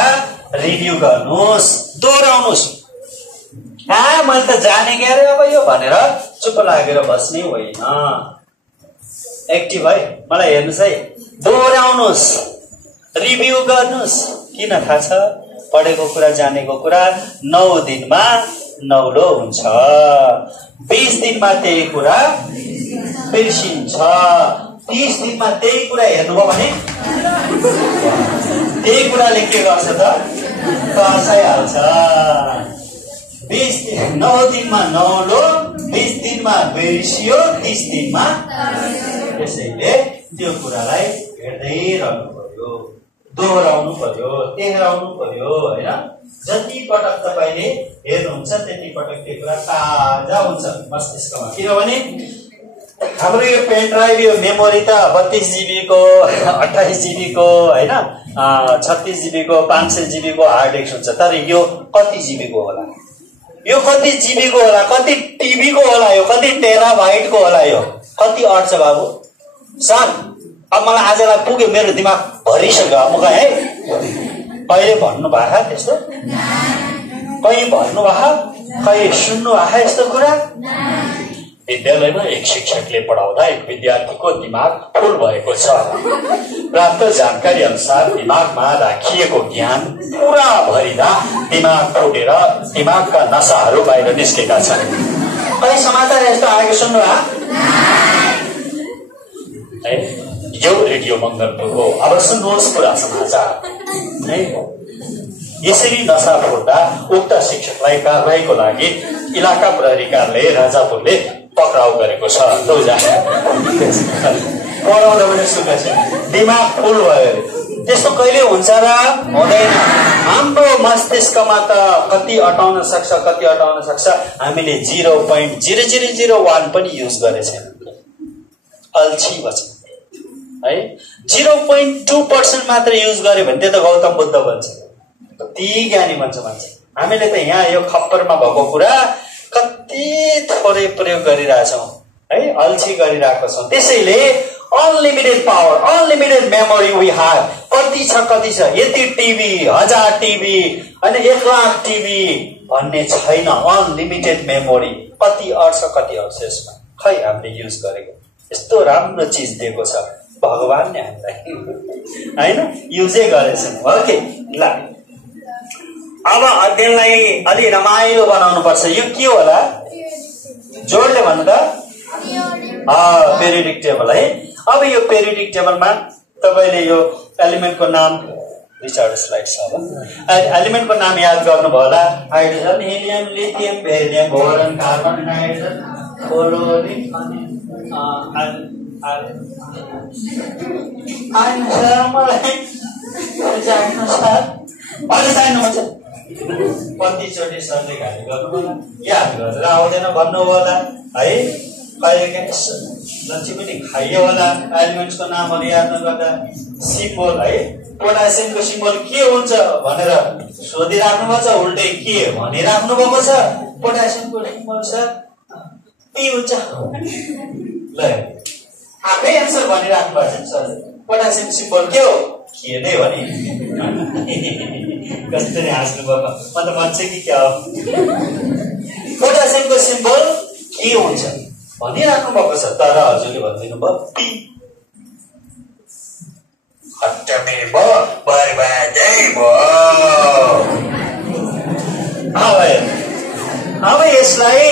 रिभ्यू गर्नुहोस्, दोहोऱ्याउनुहोस्। मैले त जाने क्या रे अब यो भनेर चुप लागेर बस्ने होइन। एक्टिभ है, मलाई हेर्नुहोस् है, दोहोऱ्याउनुहोस्, रिभ्यू गर्नुहोस्। किन थाहा छ, पढेको कुरा जानेको कुरा 9 दिनमा नौलो हुन्छ, 20 दिनमा त्यही कुरा बिर्सिन्छ, 30 दिनमा त्यही कुरा हेर्नुभयो भने त्यही कुराले के गर्छ त बसाइहाल्छ। 9 दिनमा नौलो, 20 दिनमा बिर्सियो, 30 दिनमा। त्यसैले त्यो कुरालाई हेर्दै रहनु पर्यो, दोहोऱ्याउनु पर्यो, तेह्राउनु पर्यो होइन। जति पटक तपाईँले हेर्नुहुन्छ त्यति पटक त्यो कुरा ताजा हुन्छ मस्तिष्कमा। किनभने हाम्रो यो पेन ड्राइभ, यो मेमोरी त 32 GB को, 28 GB को होइन, 36 GB को, 500 GB को हार्ड डिस्क हुन्छ। तर यो कति GB को होला, यो कति GB को होला, कति TB को होला, यो कति टेराबाइट को होला, यो कति अट्छ बाबु सर। अब मलाई आजलाई पुग्यो, मेरो दिमाग भरिसक्यो। अब है कहिले भन्नुभएको त्यस्तो, कहीँ भन्नुभएको, कहीँ सुन्नुभएको यस्तो कुरा। विद्यालयमा एक शिक्षकले पढाउँदा एक विद्यार्थीको दिमाग फुल भएको छ। प्राप्त जानकारी अनुसार दिमागमा राखिएको ज्ञान पुरा भरिदा दिमाग फुटेर दिमागका नसाहरू बाहिर निस्केका छन्। कहीँ समाचार यस्तो आएको सुन्नुभयो? यो रेडियो मङ्गलपुर हो। अब सुन्नुहोस् पुरा समाचार है। यसरी नसा फुट्दा उक्त शिक्षकलाई कारबाहीको लागि इलाका प्रहरी कार्यालय राजापुरले पक्राउ गरेको छ। पढाउँदा पनि सुन्दैछ, दिमाग फुल भयो। त्यस्तो कहिले हुन्छ र? हुँदैन। हाम्रो मस्तिष्कमा त कति अटाउन सक्छ, कति अटाउन सक्छ। हामीले 0.0001 पनि युज गरेछौँ। अल्छी बच्छ है। 0.2% मात्र युज गर्यो भने त्यो त गौतम बुद्ध बन्छ, कति ज्ञानी बन्छ मान्छे। हामीले त यहाँ यो खप्परमा भएको कुरा कति थोरै प्रयोग गरिरहेछौँ है, अल्छी गरिरहेको छौँ। त्यसैले unlimited power, unlimited memory we have. कति छ, यति टिभी, 1000 टिभी अनि 1 लाख टिभी भन्ने छैन। अनलिमिटेड मेमोरी, कति अट्छ कति अट्छ यसमा, खै हामीले युज गरेको। यस्तो राम्रो चिज दिएको छ भगवानले हामीलाई होइन, युजै गरेछन्। ओके ल, अब अध्ययनलाई अलि रमाइलो बनाउनु पर्छ। यो के होला? जोडले भन्नु त, पेरियोडिक टेबल है। अब यो पेरियोडिक टेबलमा तपाईँले यो एलिमेन्टको नाम, 2-4 स्लाइड छ। अब एलिमेन्टको नाम याद गर्नुभयो होला। Hydrogen, helium, lithium, beryllium, boron, carbon, nitrogen, fluorine अनि कतिचोटि सरले गाली गर्नु याद गरेर आउँदैन भन्नु होला है। कहिले लन्ची पनि खाइयो होला एलिमेन्ट्सको नामहरू याद नगर्दा। सिम्बोल है, पोटासियमको सिम्बोल के हुन्छ भनेर सोधिराख्नु भएको छ, उल्टै के भनिराख्नु भएको छ। पोटासियमको सिम्बोल छ पी हुन्छ, ल आफै एन्सर भनिराख्नु भएको छ सर। पोटासियम सिम्बोल के हो? के नै भने कसरी हाँस्नु भएको, म त भन्छ कि क्या हो। पोटासियमको सिम्बोल के हुन्छ भनिराख्नु भएको छ, तर हजुरले भनिदिनु भयो पी। खट्टमे भयो, बर्बादै भयो। अब यसलाई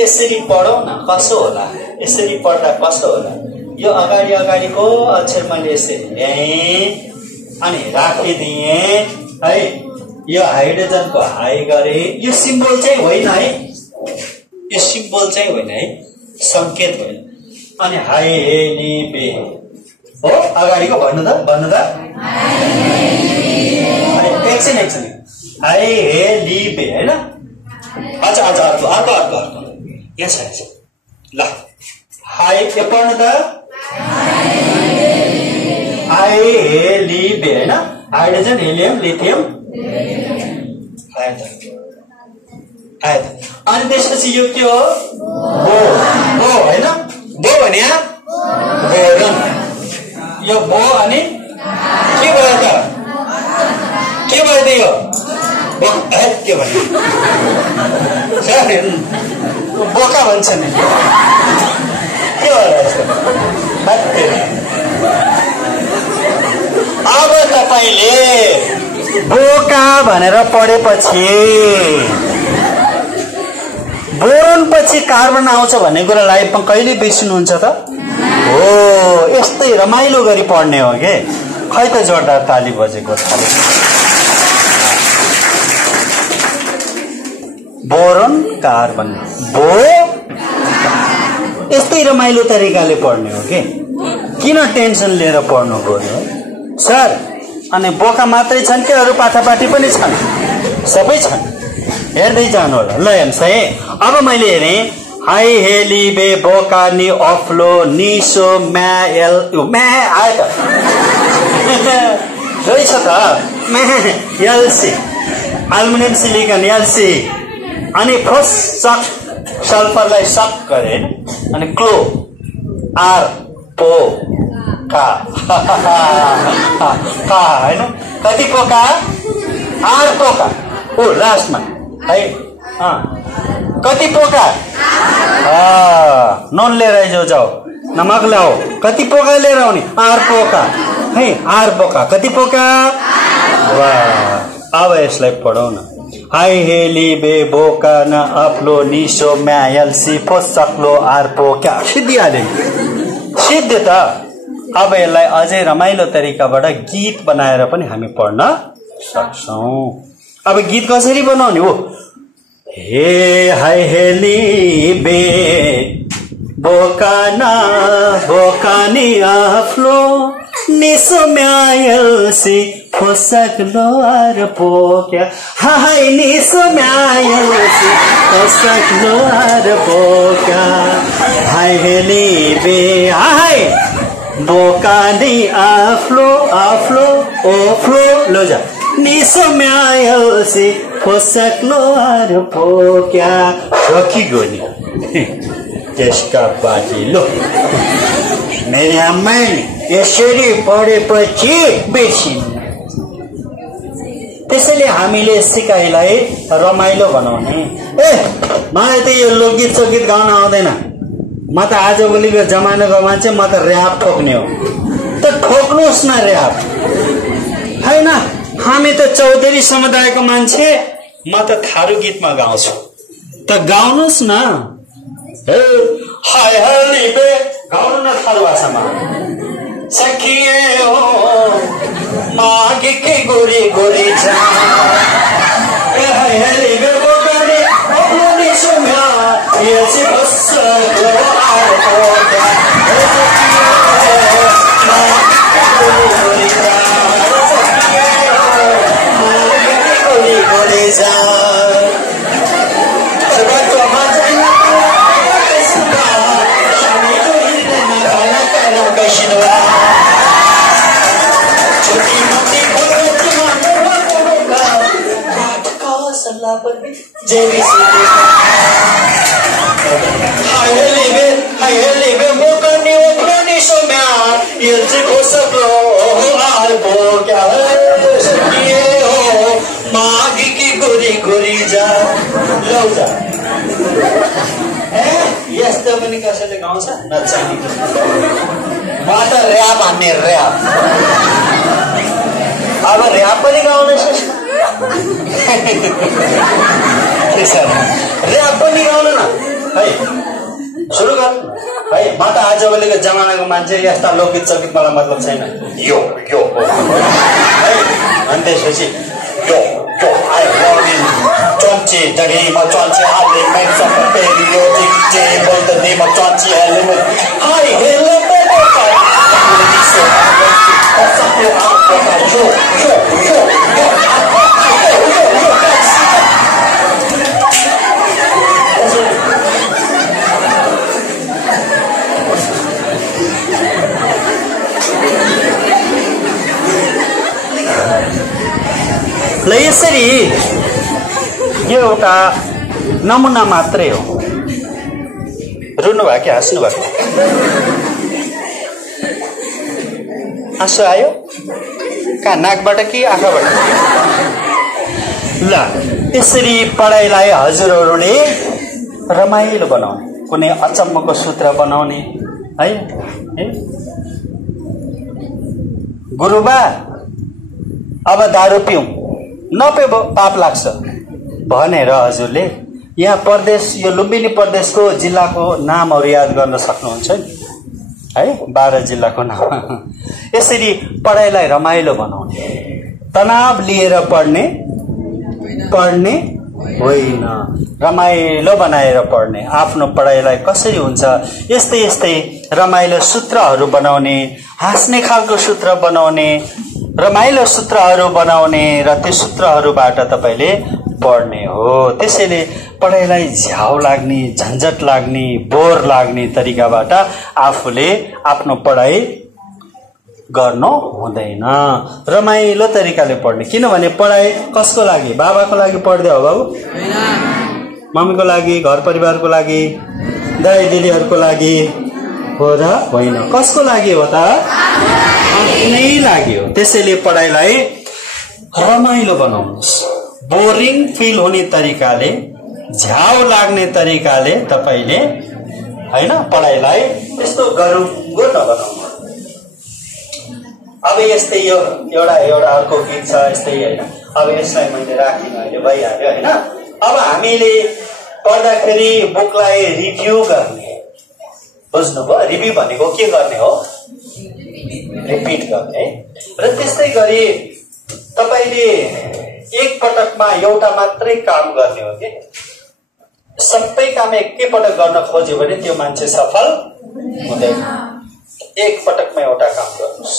यसरी पढौँ न, कसो होला? यसरी पढ्दा कसो होला? यो अगाडिको अक्षर मैले यसरी ल्याएँ अनि राखिदिएँ है। यो हाइड्रोजनको हाई गरे। यो सिम्बल चाहिँ होइन है, यो सिम्बल चाहिँ होइन है, संकेत होइन। अनि हाई हेली बे हो अगाडिको भन्नु त एकछिन हाई हेली बे होइन। अच्छा अर्को यहाँ छ ल। हाई के पढ्नु त? हाई हेली बे होइन। हाइड्रोजन हेलियम लिथियम आयो त। अनि त्यसपछि यो के हो? बो होइन, बो भने बोरन। यो बो अनि के भयो त? के भयो त यो? के भन्यो? बोका भन्छ नि, के भयो? अब तपाईँले बोका भनेर पढेपछि बोरोन पछि कार्बन आउँछ भन्ने कुरा लाइफमा कहिले बिर्सिनुहुन्छ त? हो, यस्तै रमाइलो गरी पढ्ने हो के। खै त जोरदार ताली बजेको थाले। बोरोन कार्बन बो, यस्तै रमाइलो तरिकाले पढ्ने हो के। किन टेन्सन लिएर पढ्नु पर्यो सर? अनि बोका मात्रै छन् कि अरू पाठापाठी पनि छन्? सबै छन्, हेर्दै जानु होला। ल हेर्नुहोस् है, अब मैले हेरेँ हाई हेली बे बोका नि अफ्लो निसो म्या एल म्या आयो त रहेछ त एलसी एल्युमिनियम सिलिकन एलसी। अनि फर्स्ट सक सल्फरलाई सक गरे अनि क्लो आर पो का होइन, कति पोका? आर पोका। ओ लास्टमा है कति पोका? नुन लिएर जाऊ, नमक ल्याऊ। कति पोका लिएर आउने? आर पोका है, आर पोका। कति पोका? अब यसलाई पढाउ न। हाई हेली बे बोका न अफ्लो निसो म्या एलसी फो सक्लो आर पोका। सिद्धिहाल्यो, सिद्ध त। अब यसलाई अझै रमाइलो तरिकाबाट गीत बनाएर पनि हामी पढ्न सक्छौं। अब गीत कसरी बनाउने हो? हे हाई हेली बे बोकाना बोकानी आफ्लो निसो म्यायलसी फोसक्लो आर पोक्या। हाई निसो म्यायलसी फोसक्लो आर पोक्या। हाई हेली बे हाई बोकानी आफ्लो आफ्लो ओफ्लो लो जा निसो म्यायलसी फोसक्लो आर पोक्या। सकिगयो नि त्यसका बाजी। लो मेरो आमाले यसरी पढेपछि बिर्सिन्न। त्यसैले हामीले सिकाइलाई रमाइलो बनाउने। मलाई त यो लोकगीत सगीत गाउन आउँदैन। म त आजभोलिको जमानाको मान्छे, म त र्याप ठोक्ने हो। त ठोक्नुहोस् न र्याप होइन। हामी त चौधरी समुदायको मान्छे, म त थारू गीतमा गाउँछु। त गाउनुहोस् न। हाय हली बे गाउनु न थारू भाषामा। सखिए हो मागे के गोरी गोरी जा। हाय हली बे बोकाने अपनी सुम्या ये से बस को आर पोका। सखिए हो मागे के गोरी गोरी जा। सखिए हो मागे के गोरी गोरी जा। मागी की गोरी गोरी जा लौजा। यस्तो पनि कसैले गाउँछ नचाहिने। म त र्याप हान्ने र्याप। अब र्याप पनि गाउने ऱ्याप पनि गाउनु न है, सुरु गर है। म त आजभोलिको जमानाको मान्छे, यस्ता लोकगीत सङ्गीत मलाई मतलब छैन। यो यो है, अनि त्यसपछि यो यो आई लभ यु चम्ची जडी म चम्ची हाल्ने मेरो सबै पेरी यो चिचे बोल्दै म चम्ची हाल्ने हाय हेलो बेटा सबको आउट यो यो यो ल यसरी यो एउटा नमुना मात्रै हो। रुनु भयो कि हाँस्नु भयो? आँसु आयो कहाँ, नाकबाट कि आँखाबाट? ल यसरी पढाइलाई हजुरहरूले रमाइलो बनाउने, कुनै अचम्मको सूत्र बनाउने है। गुरुबा अब दारू पिउँ, नपिउ पाप लाग्छ भनेर हजुरले यहाँ प्रदेश, यो लुम्बिनी प्रदेशको जिल्लाको नामहरू याद गर्न सक्नुहुन्छ है, 12 जिल्लाको नाम। यसरी पढाइलाई रमाइलो बनाउने, तनाव लिएर पढ्ने होइन, रमाइलो बनाएर पढ्ने। आफ्नो पढाइलाई कसरी हुन्छ यस्तै यस्तै रमाइलो सूत्रहरू बनाउने, हाँस्ने खालको सूत्र बनाउने, रमाइलो सूत्रहरू बनाउने र त्यो सूत्रहरूबाट तपाईँले पढ्ने हो। त्यसैले पढाइलाई झ्याउ लाग्ने, झन्झट लाग्ने, बोर लाग्ने तरिकाबाट आफूले आफ्नो पढाइ गर्नु हुँदैन। रमाइलो तरिकाले पढ्ने, किनभने पढाइ कसको लागि? बाबाको लागि पढ्दै हो बाबु? मम्मीको लागि, घर परिवारको लागि, दाइ दिदीहरूको लागि हो र होइन? कसको लागि हो त? आफ्नै लागि हो। त्यसैले पढाइलाई रमाइलो बनाउनुहोस्, बोरिङ फिल हुने तरिकाले, झ्याउ लाग्ने तरिकाले तपाईँले होइन पढाइलाई त्यस्तो गरुङ्गो नबनाउनु। अब यस्तै यो एउटा अर्को गीत छ यस्तै होइन, अब यसलाई मैले राखिन, अहिले भइहाल्यो होइन। अब हामीले पढ्दाखेरि बुकलाई रिभ्यू गर्ने, बुझ्नुभयो? रिभ्यू भनेको के गर्ने हो? रिपिट गर्ने। र त्यस्तै गरी तपाईँले एक पटकमा एउटा मात्रै काम गर्ने हो कि सबै काम एकैपटक गर्न खोज्यो भने त्यो मान्छे सफल हुँदैन। एक पटकमा एउटा काम गर्नुहोस्,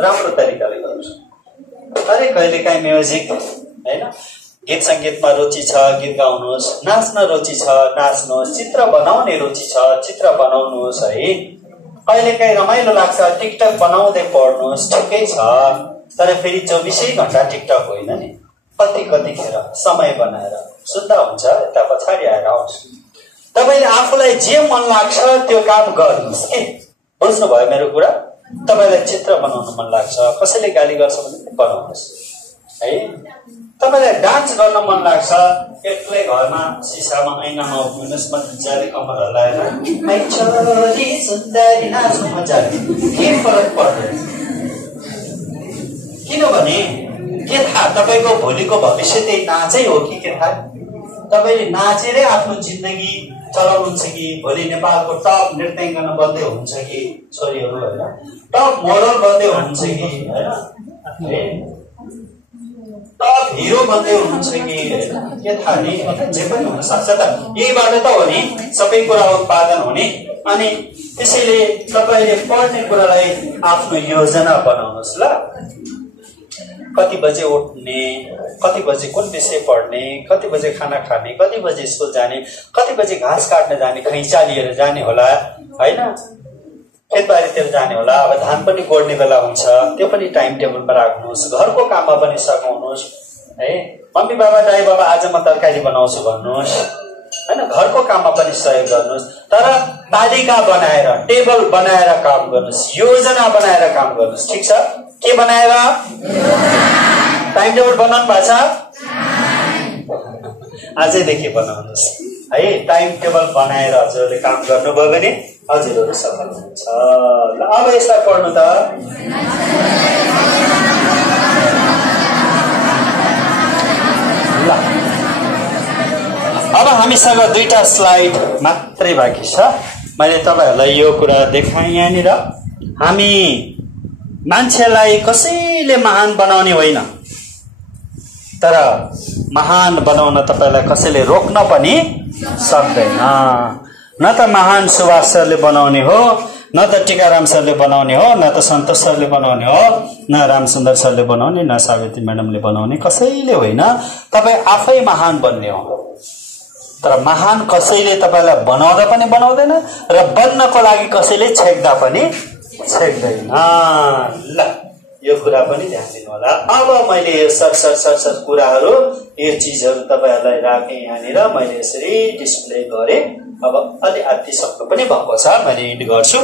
राम्रो तरिकाले गर्नुहोस्। अरे कहिलेकाहीँ म्युजिक होइन, गीत सङ्गीतमा रुचि छ गीत गाउनुहोस्, नाच्न रुचि छ नाच्नुहोस्, चित्र बनाउने रुचि छ चित्र बनाउनुहोस् है। कहिलेकाहीँ रमाइलो लाग्छ टिकटक बनाउँदै पढ्नुहोस्, ठिकै छ। तर फेरि 24 घण्टा टिकटक होइन नि, कति कतिखेर समय बनाएर सुत्दा हुन्छ, यता पछाडि आएर आउँछ। तपाईँले आफूलाई जे मन लाग्छ त्यो काम गर्नुहोस् के, बुझ्नुभयो मेरो कुरा? तपाईँलाई चित्र बनाउन मन लाग्छ, कसैले गाली गर्छ भने बनाउनुहोस् है। तपाईँलाई डान्स गर्न मन लाग्छ, एक्लै घरमा सिसामा ऐनामा उभिनुहोस्, मजाले कम्मर हल्लाएर नाच्नु मजाले, के फरक पर्दैन। किनभने के थाहा, तपाईँको भोलिको भविष्य त्यही नाचै हो कि के थाहा? तपाईँले नाचेरै आफ्नो जिन्दगी चलाउनुहुन्छ कि भोलि नेपालको टप नृत्याङ्गन बन्दै हुन्छ कि छोरीहरू होइन, टप मोडल बन्दै हुन्छ कि होइन, टप हिरो बन्दै हुनुहुन्छ कि के थाहा नि, जे पनि हुन सक्छ त। यहीबाट त हो नि सबै कुरा उत्पादन हुने। अनि त्यसैले तपाईँले पढ्ने कुरालाई आफ्नो योजना बनाउनुहोस् ल। कति बजे उठ्ने, कति बजे कुन विषय पढ्ने, कति बजे खाना खाने, कति बजे स्कुल जाने, कति बजे घाँस काट्न जाने, खैँचा लिएर जाने होला होइन, खेतबारीतिर जाने होला। अब धान पनि गोड्ने बेला हुन्छ, त्यो पनि टाइम टेबलमा राख्नुहोस्। घरको काममा पनि सघाउनुहोस् है। मम्मी बाबा दाइ बाबा आज म तरकारी बनाउँछु भन्नुहोस् होइन, घरको काममा पनि सहयोग गर्नुहोस्। तर तालिका बनाएर, टेबल बनाएर काम गर्नुहोस्, योजना बनाएर काम गर्नुहोस्। ठिक छ? के बनाएर? टाइम टेबल बनाउनु भएको छ? आजैदेखि बनाउनुहोस् है। टाइम टेबल बनाएर हजुरहरूले काम गर्नुभयो भने हजुरहरू सफल हुनुहुन्छ। ल अब यसलाई पढ्नु त। ल हामीसँग 2टा स्लाइड मात्रै बाँकी छ। मैले तपाईहरुलाई यो कुरा देखाएँ यहाँनिर। हामी मान्छेलाई कसैले महान बनाउने होइन, तर महान बनाउन तपाईलाई कसैले रोक्न पनि सक्दैन। न त महान सुभाष सरले बनाउने हो, न त टीकाराम सरले बनाउने हो, न त सन्तोष सरले बनाउने हो, न रामसुन्दर सरले बनाउने, न सावित्री म्याडमले बनाउने, कसैले होइन। तपाई आफै महान बन्ने हो। तर महान कसैले तपाईलाई बनाउँदा पनि बनाउँदैन र बन्नको लागि कसैले छेक्दा पनि छेक्दैन। ल यो कुरा पनि ध्यान दिनु होला। अब मैले यो सर कुराहरू, यो चीजहरू तपाईहरुलाई राखे यहाँनिर, मैले यसरी डिस्प्ले गरे। अब अलि अति सक्नु पनि भएको छ, मैले एन्ड गर्छु।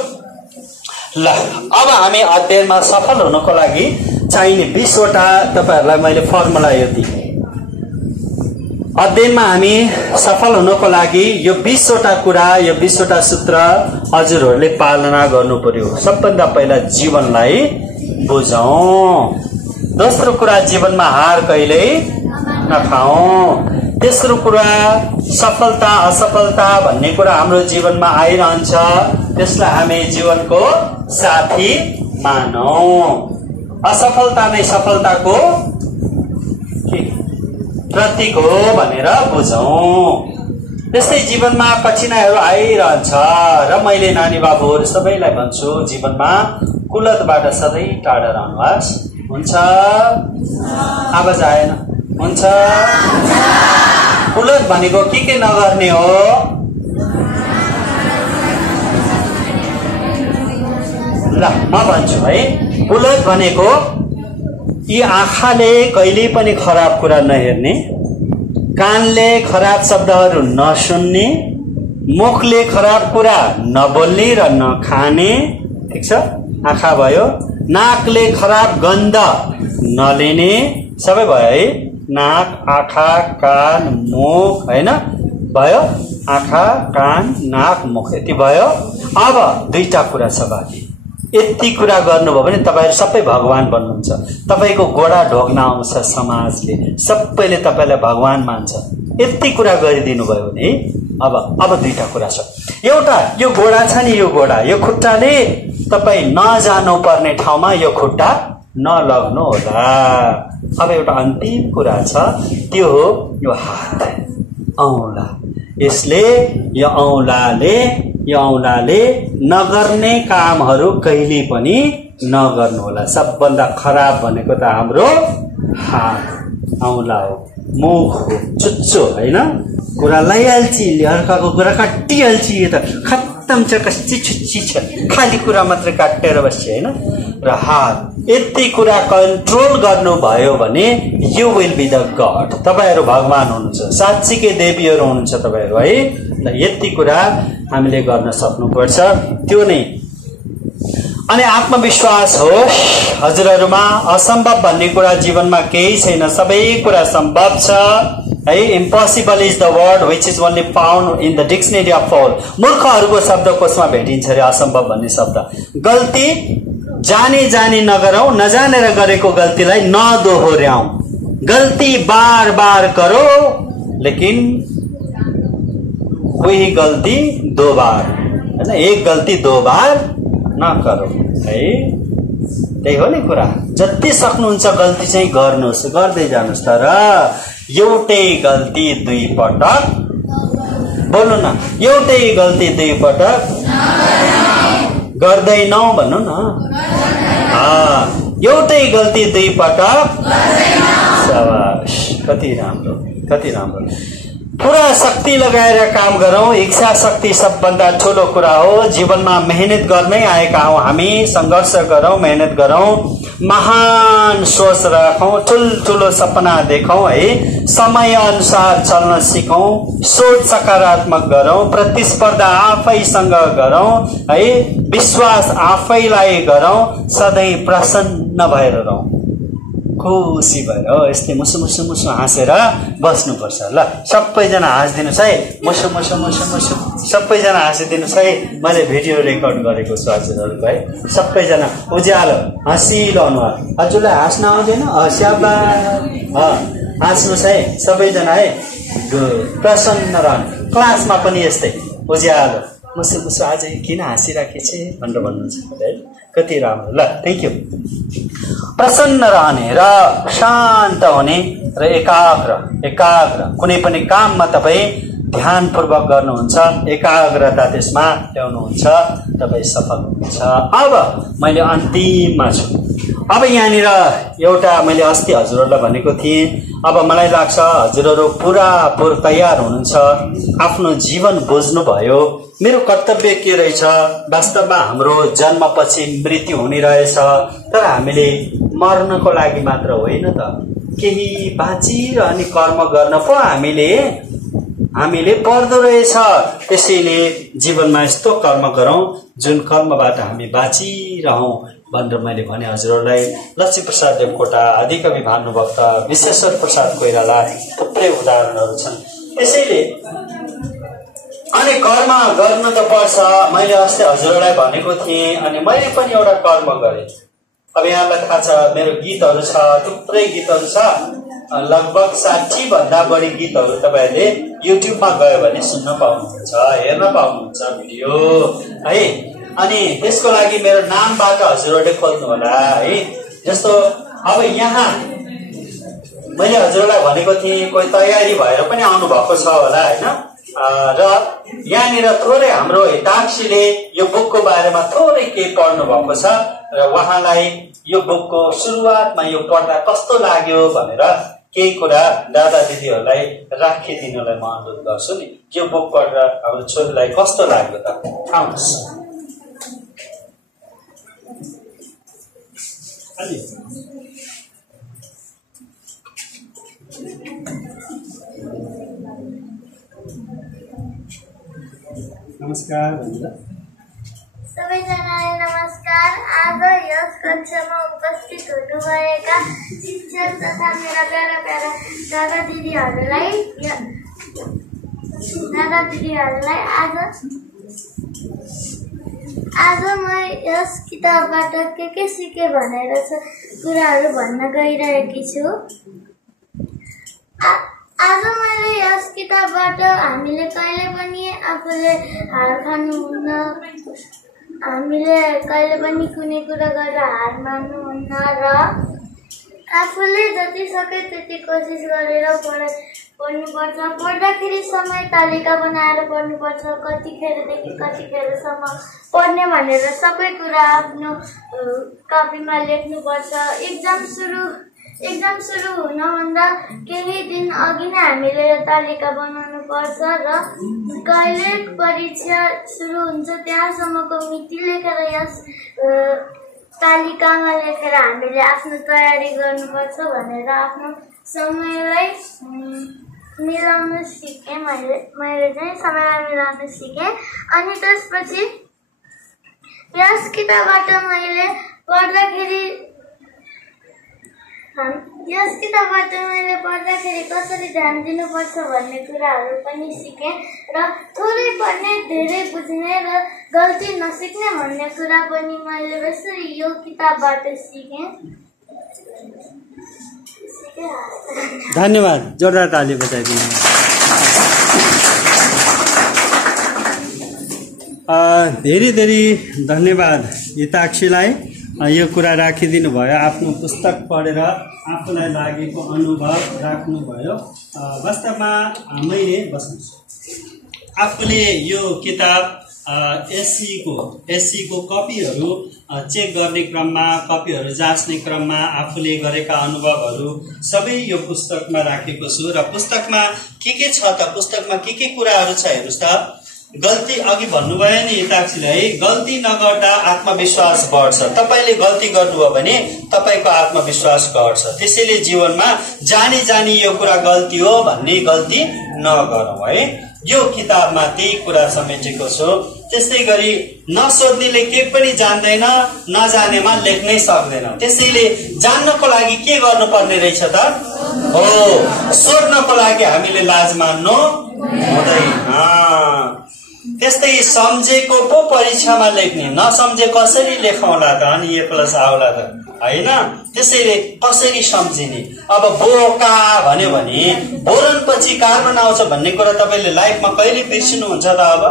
ल अब हामी अध्ययनमा सफल हुनको लागि चाहिने 20 वटा तपाईहरुलाई मैले फर्मुला यो दिए। अध्ययनमा हामी सफल हुनको लागि यो 20 वटा कुरा, यो 20 वटा सूत्र हजुरहरूले पालना गर्नु पर्यो। सबभन्दा पहिला जीवनलाई बुझौं। दोस्रो कुरा, जीवनमा हार कहिल्यै नखाऔं। तेस्रो कुरा, सफलता असफलता भन्ने कुरा हाम्रो जीवनमा आइरहन्छ, त्यसलाई हामी जीवनको साथी मानौं। असफलता नै सफलताको प्रतीक हो भनेर बुझौं। त्यस्तै जीवनमा कठिनाइहरू आइरहन्छ र मैले नानी बाबुहरू सबैलाई भन्छु, जीवनमा कुलतबाट सधैँ टाढा रहनुहोस्। हुन्छ? आवाज आएन? हुन्छ? कुलत भनेको के नगर्ने हो? ल म भन्छु है। कुलत भनेको यी आँखाले कहिले पनि खराब कुरा नहेर्ने, कानले खराब शब्दहरू नसुन्ने, मुखले खराब कुरा नबोल्ने र नखाने। ठीक छ? आँखा भयो। नाकले खराब गन्ध नलिने। सबै भयो है? नाक, आँखा, कान, मुख, हैन? भयो? आँखा, कान, नाक, मुख, यति भयो। अब 2टा कुरा छ बाँकी। यति कुरा गर्नुभयो भने तपाईहरु सबै भगवान बन्नुहुन्छ। तपाईको गोडा ढोग्न आउँछ समाजले, सबैले तपाईलाई भगवान मान्छ। यति कुरा गरिदिनु भयो भने अब 2टा कुरा छ। एउटा, यो गोडा छ नि, यो गोडा, यो खुट्टाले तपाई नजानु पर्ने ठाउँमा यो खुट्टा नलग्नु होला। अब एउटा अन्तिम कुरा छ, त्यो हो यो हात, औंला। यसले यो औंलाले नगर्ने कामहरू कहिले पनि नगर्नु होला। सबभन्दा खराब भनेको त हाम्रो हात, औंला हो, मुख हो, चुच्चो हैन? कुरा लैहाल्छ, अर्काको कुरा काटिहाल्छ, यो त खत्तम छ, कति छुच्ची छ, खाली कुरा मात्र काटेर बस्छ हैन? र हात, यति कुरा कन्ट्रोल गर्नु भयो भने you will be the god. तपाईहरु भगवान हुनुहुन्छ, साच्चीकै देवीहरु हुनुहुन्छ तपाईहरु है। ल यति कुरा हामीले गर्न सक्नुपर्छ, त्यो नै। अनि आत्मविश्वास होस् हजुरहरुमा। असम्भव भन्ने कुरा जीवनमा केही छैन, सबै कुरा सम्भव छ है। Impossible is the word which is only found in the dictionary of all. मूर्खहरुको शब्दकोशमा भेटिन्छ रे असम्भव भन्ने शब्द। गल्ती जानी नगरौं, नजानेर गरेको गल्तीलाई नदोहोर्याऊ। गल्ती बार करो, लेकिन वही गल्ती 2 बार, हैन? एक गल्ती 2 बार न करो है। त्यही हो नि कुरा। जति सक्नुहुन्छ गल्ती चाहिँ गर्नुस्, गर्दै जानुस्, तर एउटै गल्ती 2 पटक, बोल्नु न, एउटै गल्ती 2 पटक गर्दैनौ भन्नु न। एउटै गल्ती 2 पटक। शाबाश, कति राम्रो, कति राम्रो। पूरा शक्ति लगाएर काम गरौं। इच्छा शक्ति सबभन्दा ठूलो कुरा हो। जीवनमा मेहनत गर्नै आएका हौं हामी। संघर्ष गरौं, मेहनत गरौं, महान सोच राखौं, ठूलो सपना देखौं है। समय अनुसार चल्न सिकौं, सोच सकारात्मक गरौं, प्रतिस्पर्धा आफैसँग गरौं है। विश्वास आफैलाई गरौं, सधैँ प्रसन्न भएर रहौं, खुसी भएर यस्तै मुसु हाँसेर बस्नुपर्छ। ल सबैजना हाँसिदिनुस् है, मुसु सबैजना हाँसिदिनुस् है। मैले भिडियो रेकर्ड गरेको छु हजुरहरुको है। सबैजना उज्यालो हाँसिलो अनुहार। हजुरलाई हाँस्न आउँदैन? हाँस्नुस् है सबैजना है। प्रसन्न रहनु। क्लासमा पनि यस्तै उज्यालो मुसु आज किन हाँसिराखेछ भनेर भन्नुहुन्छ है। कति राम्रो। ल थ्याङ्क यू। प्रसन्न रहने र शान्त हुने र एकाग्र कुनै पनि काममा तपाईँ ध्यानपूर्वक गर्नुहुन्छ, एकाग्रता त्यसमा ल्याउनुहुन्छ, तपाईँ सफल हुनुहुन्छ। अब मैले अन्तिममा छु। अब यहाँनिर एउटा मैले अस्ति हजुरहरूलाई भनेको थिएँ, अब मलाई लाग्छ हजुरहरू पुरापुर तयार हुनुहुन्छ, आफ्नो जीवन बुझ्नुभयो। मेरो कर्तव्य के रहेछ, वास्तवमा हाम्रो जन्मपछि मृत्यु हुने रहेछ, तर हामीले मर्नको लागि मात्र होइन त, केही बाँचिरहने कर्म गर्न पो हामीले पर्दो रहेछ। त्यसैले जीवनमा यस्तो कर्म गरौँ जुन कर्मबाट हामी बाँचिरहौँ भनेर मैले भने हजुरहरूलाई। लक्ष्मीप्रसाद देवकोटा, आदिकवि भानुभक्त, विश्वेश्वर प्रसाद कोइराला, थुप्रै उदाहरणहरू छन्। त्यसैले अनि कर्म गर्नु त पर्छ। मैले अस्ति हजुरहरूलाई भनेको थिएँ अनि मैले पनि एउटा कर्म गरेँ। अब यहाँलाई थाहा छ मेरो गीतहरू छ, थुप्रै गीतहरू छ, लगभग 60 भन्दा बढी गीतहरू तपाईँहरूले युट्युबमा गयो भने सुन्न पाउनुहुन्छ, हेर्न पाउनुहुन्छ भिडियो है। अनि त्यसको लागि मेरो नामबाट हजुरहरूले खोज्नु होला है। जस्तो अब यहाँ मैले हजुरलाई भनेको थिएँ, कोही तयारी भएर पनि आउनु भएको छ होला होइन। र यहाँनिर थोरै हाम्रो हिताक्षीले यो बुकको बारेमा थोरै केही पढ्नु भएको छ र उहाँलाई यो बुकको सुरुवातमा यो पढ्दा कस्तो लाग्यो भनेर केही कुरा दादा दिदीहरूलाई राखिदिनुलाई म अनुरोध गर्छु नि। यो बुक पढेर हाम्रो छोरीलाई कस्तो लाग्यो त आउनुहोस्। नमस्कार सबैजनालाई नमस्कार। आज यस कक्षामा उपस्थित हुनुभएका शिक्षक तथा मेरा प्यारा दादा दिदीहरूलाई आज म यस किताबबाट के सिके भनेर कुराहरू भन्न गइरहेकी छु। आज मैले यस किताबबाट हामीले कहिले पनि आफूले हार खानुहुन्न, हामीले कहिले पनि कुनै कुरा गरेर हार मान्नुहुन्न र आफूले जति सके त्यति कोसिस गरेर पढ्नुपर्छ। पढ्दाखेरि समय तालिका बनाएर पढ्नुपर्छ, कतिखेरदेखि कतिखेरसम्म पढ्ने भनेर सबै कुरा आफ्नो कपीमा लेख्नुपर्छ। एक्जाम सुरु हुनभन्दा केही दिन अघि नै हामीले यो तालिका बनाउनु पर्छ र कहिले परीक्षा सुरु हुन्छ त्यहाँसम्मको मिति लेखेर यस तालिकामा लेखेर हामीले आफ्नो तयारी गर्नुपर्छ भनेर आफ्नो समयलाई मिलाउन सिकेँ। मैले चाहिँ समयलाई मिलाउन सिकेँ। अनि त्यसपछि यस किताबबाट मैले पढ्दाखेरि कसरी ध्यान दिनुपर्छ भन्ने कुराहरू पनि सिकेँ र थोरै पढ्ने धेरै बुझ्ने र गल्ती नसिक्ने भन्ने कुरा पनि मैले यसरी यो किताबबाट सिकेँ। धन्यवाद। जोरदार ताली बजाइदिनु। धेरै धेरै धन्यवाद हिताक्षीलाई, यो कुरा राखिदिनु भयो। आफ्नो पुस्तक पढेर आफूलाई लागेको अनुभव राख्नुभयो। वास्तवमा मैले आफूले यो किताब एससीको कपीहरू चेक गर्ने क्रममा, कपीहरू जाँच्ने क्रममा आफूले गरेका अनुभवहरू सबै यो पुस्तकमा राखेको छु। र पुस्तकमा के छ त, पुस्तकमा के कुराहरू छ हेर्नुहोस् त। गल्ती अघि भन्नुभयो नि हिताक्षीले है, गल्ती नगर्दा आत्मविश्वास बढ्छ। तपाईँले गल्ती गर्नुभयो भने तपाईँको आत्मविश्वास घट्छ। त्यसैले जीवनमा जानी यो कुरा गल्ती हो भन्ने गल्ती नगरौँ है। यो किताबमा त्यही कुरा समेटेको छु। त्यस्तै गरी नसोध्नेले के पनि जान्दैन, नजानेमा लेख्नै सक्दैन। त्यसैले जान्नको लागि के गर्नुपर्ने रहेछ त हो, सोध्नको लागि हामीले लाज मान्नु हुँदैन। त्यस्तै सम्झेको पो परीक्षामा लेख्ने, नसम्झे कसरी लेखौँला त, अनि ए प्लस आउला त। हैन। त्यसैले कसरी सम्झिने? अब बोका भन्यो भने बोरनपछि कार्बन आउँछ भन्ने कुरा तपाईले लाइफमा कहिले बिर्सिनुहुन्छ त? अब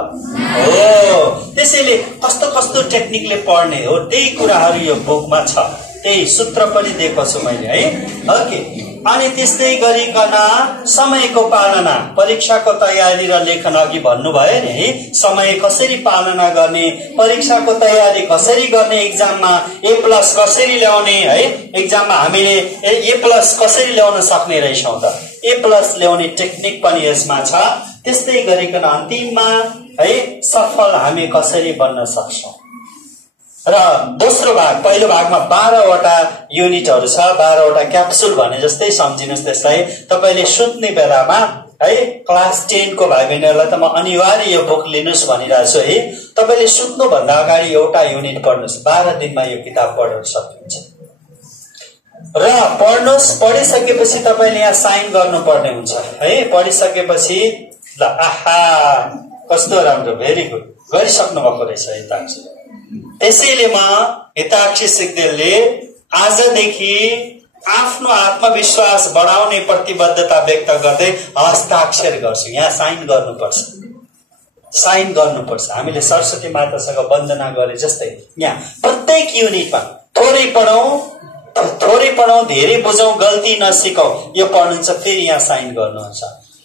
हो। त्यसैले कस्तो कस्तो टेक्निकले पढ्ने हो त्यही कुराहरू यो बुकमा छ, त्यही सूत्र पनि दिएको छु मैले है। ओके, अनि त्यस्तै गरिकन समयको पालना, परीक्षाको तयारी र लेखन अघि भन्नुभयो नि है, समय कसरी पालना गर्ने, परीक्षाको तयारी कसरी गर्ने, एक्जाममा A+ कसरी ल्याउने है, एक्जाममा हामीले A+ कसरी ल्याउन सक्ने रहेछौँ त, A+ ल्याउने टेक्निक पनि यसमा छ। त्यस्तै गरिकन अन्तिममा है सफल हामी कसरी बन्न सक्छौँ। र दोस्रो भाग, पहिलो भागमा 12वटा युनिटहरू छ, 12वटा क्याप्सुल भने जस्तै सम्झिनुहोस् त्यसलाई। तपाईले सुत्ने बेलामा है क्लास 10 को भाइ बहिनीहरूलाई त म अनिवार्य यो बुक लिनुस् भनिरहेको छु है। तपाईले सुत्नु भन्दा अगाडि एउटा युनिट पढ्नुस्, 12 दिनमा यो किताब पढ्न सकिन्छ। र पढ्नुस्, पढिसकेपछि तपाईले यहाँ साइन गर्नुपर्ने हुन्छ है। पढिसकेपछि ल आहा कस्तो राम्रो, भेरी गुड, गरिसक्नु भएको रहेछ हिताक्षी। त्यसैले म हिताक्षी सिग्देलले आजदेखि आफ्नो आत्मविश्वास बढाउने प्रतिबद्धता व्यक्त गर्दै हस्ताक्षर गर्छु। यहाँ साइन गर्नुपर्छ, साइन गर्नुपर्छ। हामीले सरस्वती मातासँग वन्दना गरे जस्तै यहाँ प्रत्येक युनिटमा थोरै पढौं धेरै बुझौं, गल्ती नसिकौं, यो पढ्नुहुन्छ फेरि यहाँ साइन गर्नुहुन्छ।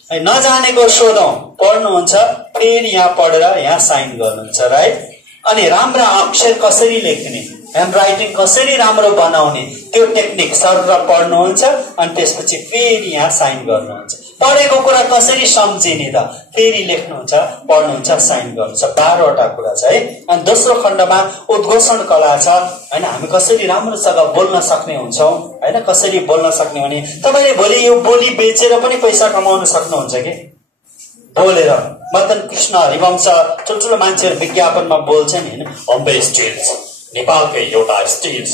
नजानेको सोधौं, पढ्नुहुन्छ फेरि यहाँ पढेर यहाँ साइन गर्नुहुन्छ, राइट। अनि राम्रा अक्षर कसरी लेख्ने, ह्यान्ड राइटिङ कसरी राम्रो बनाउने, त्यो टेक्निक सर पढ्नुहुन्छ अनि त्यसपछि फेरि यहाँ साइन गर्नुहुन्छ। पढेको कुरा कसरी सम्झिने त, फेरि लेख्नुहुन्छ, पढ्नुहुन्छ, साइन गर्नुहुन्छ। 12वटा कुरा छ है। अनि दोस्रो खण्डमा उद्घोषण कला छ हैन, हामी कसरी राम्रोसँग बोल्न सक्ने हुन्छौं हैन, कसरी बोल्न सक्ने भने तपाईले भोलि यो बोली बेचेर पनि पैसा कमाउन सक्नुहुन्छ के, बोलेर। मदन कृष्ण हरिवंश ठुल्ठुलो मान्छेहरू विज्ञापनमा बोल्छ नि हैन, अम्बे स्टिल्स नेपालकै एउटा स्टिल्स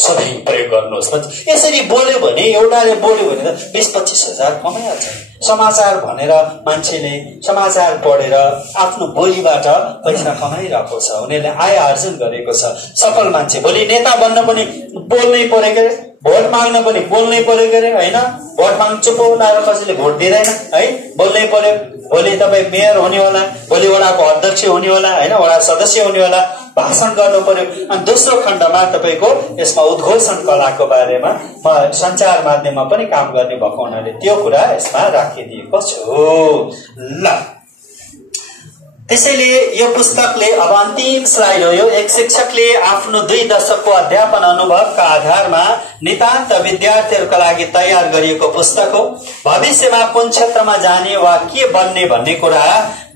सधैँ प्रयोग गर्नुहोस् भन्छ। यसरी बोल्यो भने, एउटाले बोल्यो भने त 20-25 हजार कमाइहाल्छ। समाचार भनेर मान्छेले समाचार पढेर आफ्नो बोलीबाट पैसा कमाइरहेको छ, उनीहरूले आय आर्जन गरेको छ। सफल मान्छे भोलि नेता बन्न पनि बोल्नै पर्यो के, भोट माग्न पनि बोल्नै पर्यो के हैन। भोट माग्नु चुप लाएर कसैले भोट दिँदैन है, बोल्नै पर्यो। भोलि तपाईँ मेयर हुने होला, भोलि वडाको अध्यक्ष हुने होला हैन, वडा सदस्य हुने होला, भाषण गर्नु पर्यो। अनि दोस्रो खण्डमा तपाईको यसमा उद्घोषण कलाको बारेमा म सञ्चार माध्यममा पनि काम गर्ने भएको हुनाले त्यो कुरा यसमा राखिदिएको छु। ल त्यसैले यो पुस्तकले, अब अन्तिम स्लाइड हो यो, एक शिक्षकले आफ्नो 2 दशकको अध्यापन अनुभवका आधारमा नितान्त विद्यार्थीहरूका लागि तयार गरिएको पुस्तक हो। भविष्यमा कुन क्षेत्रमा जाने वा के बन्ने भन्ने कुरा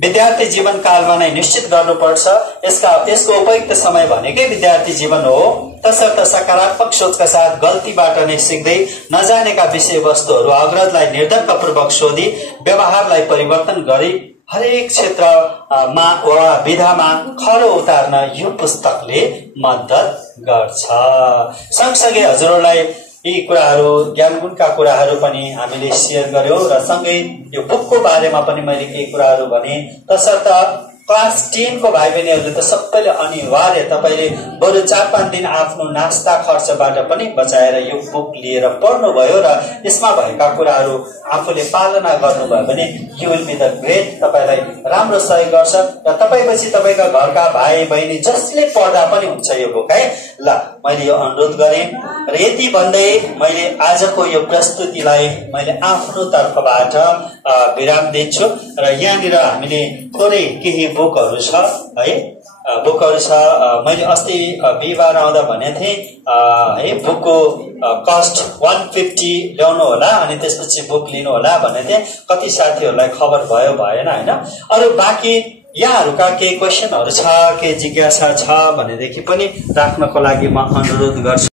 विद्यार्थी जीवन कालमा नै निश्चित गर्नुपर्छ। यसको उपयुक्त समय भनेकै विद्यार्थी जीवन हो। तसर्थ सकारात्मक सोचका साथ गल्तीबाट नै सिक्दै नजानेका विषयवस्तुहरू अग्रजलाई निर्धक्कपूर्वक सोधी व्यवहारलाई परिवर्तन गरी हरेक क्षेत्रमा वा विधामा खरो उतार्न यो पुस्तकले मद्दत गर्छ। सँगसँगै हजुरहरूलाई यी कुराहरू, ज्ञानगुणका कुराहरू पनि हामीले शेयर गर्यौं र सँगै यो बुकको बारेमा पनि मैले केही कुराहरू भने। तसर्थ क्लास 10 को भाइ बहिनीहरूले त सबैले अनिवार्य तपाईले बरु 4-5 दिन आफ्नो नास्ता खर्चबाट पनि बचाएर यो बुक लिएर पढ्नुभयो र यसमा भएका कुराहरू आफूले पालना गर्नुभयो भने you will be the great, तपाईलाई राम्रो सहयोग गर्छ र तपाईपछि तपाईका घरका भाइ बहिनी जसले पढ्दा पनि हुन्छ यो बुक है। ल मैले यो अनुरोध गरेँ र यति भन्दै मैले आजको यो प्रस्तुतिलाई मैले आफ्नो तर्फबाट विराम दिन्छु र यहाँनिर हामीले थोरै केही बुकहरू छ है, बुकहरू छ। मैले अस्ति बिहिबार आउँदा भनेको थिएँ है, बुकको कस्ट 150 ल्याउनु होला अनि त्यसपछि बुक लिनु होला भनेको थिएँ। कति साथीहरूलाई खबर भयो भएन हैन। अरू बाँकी यहाँहरूका केही क्वेसनहरू छ, केही जिज्ञासा छ भनेदेखि पनि राख्नको लागि म अनुरोध गर्छु।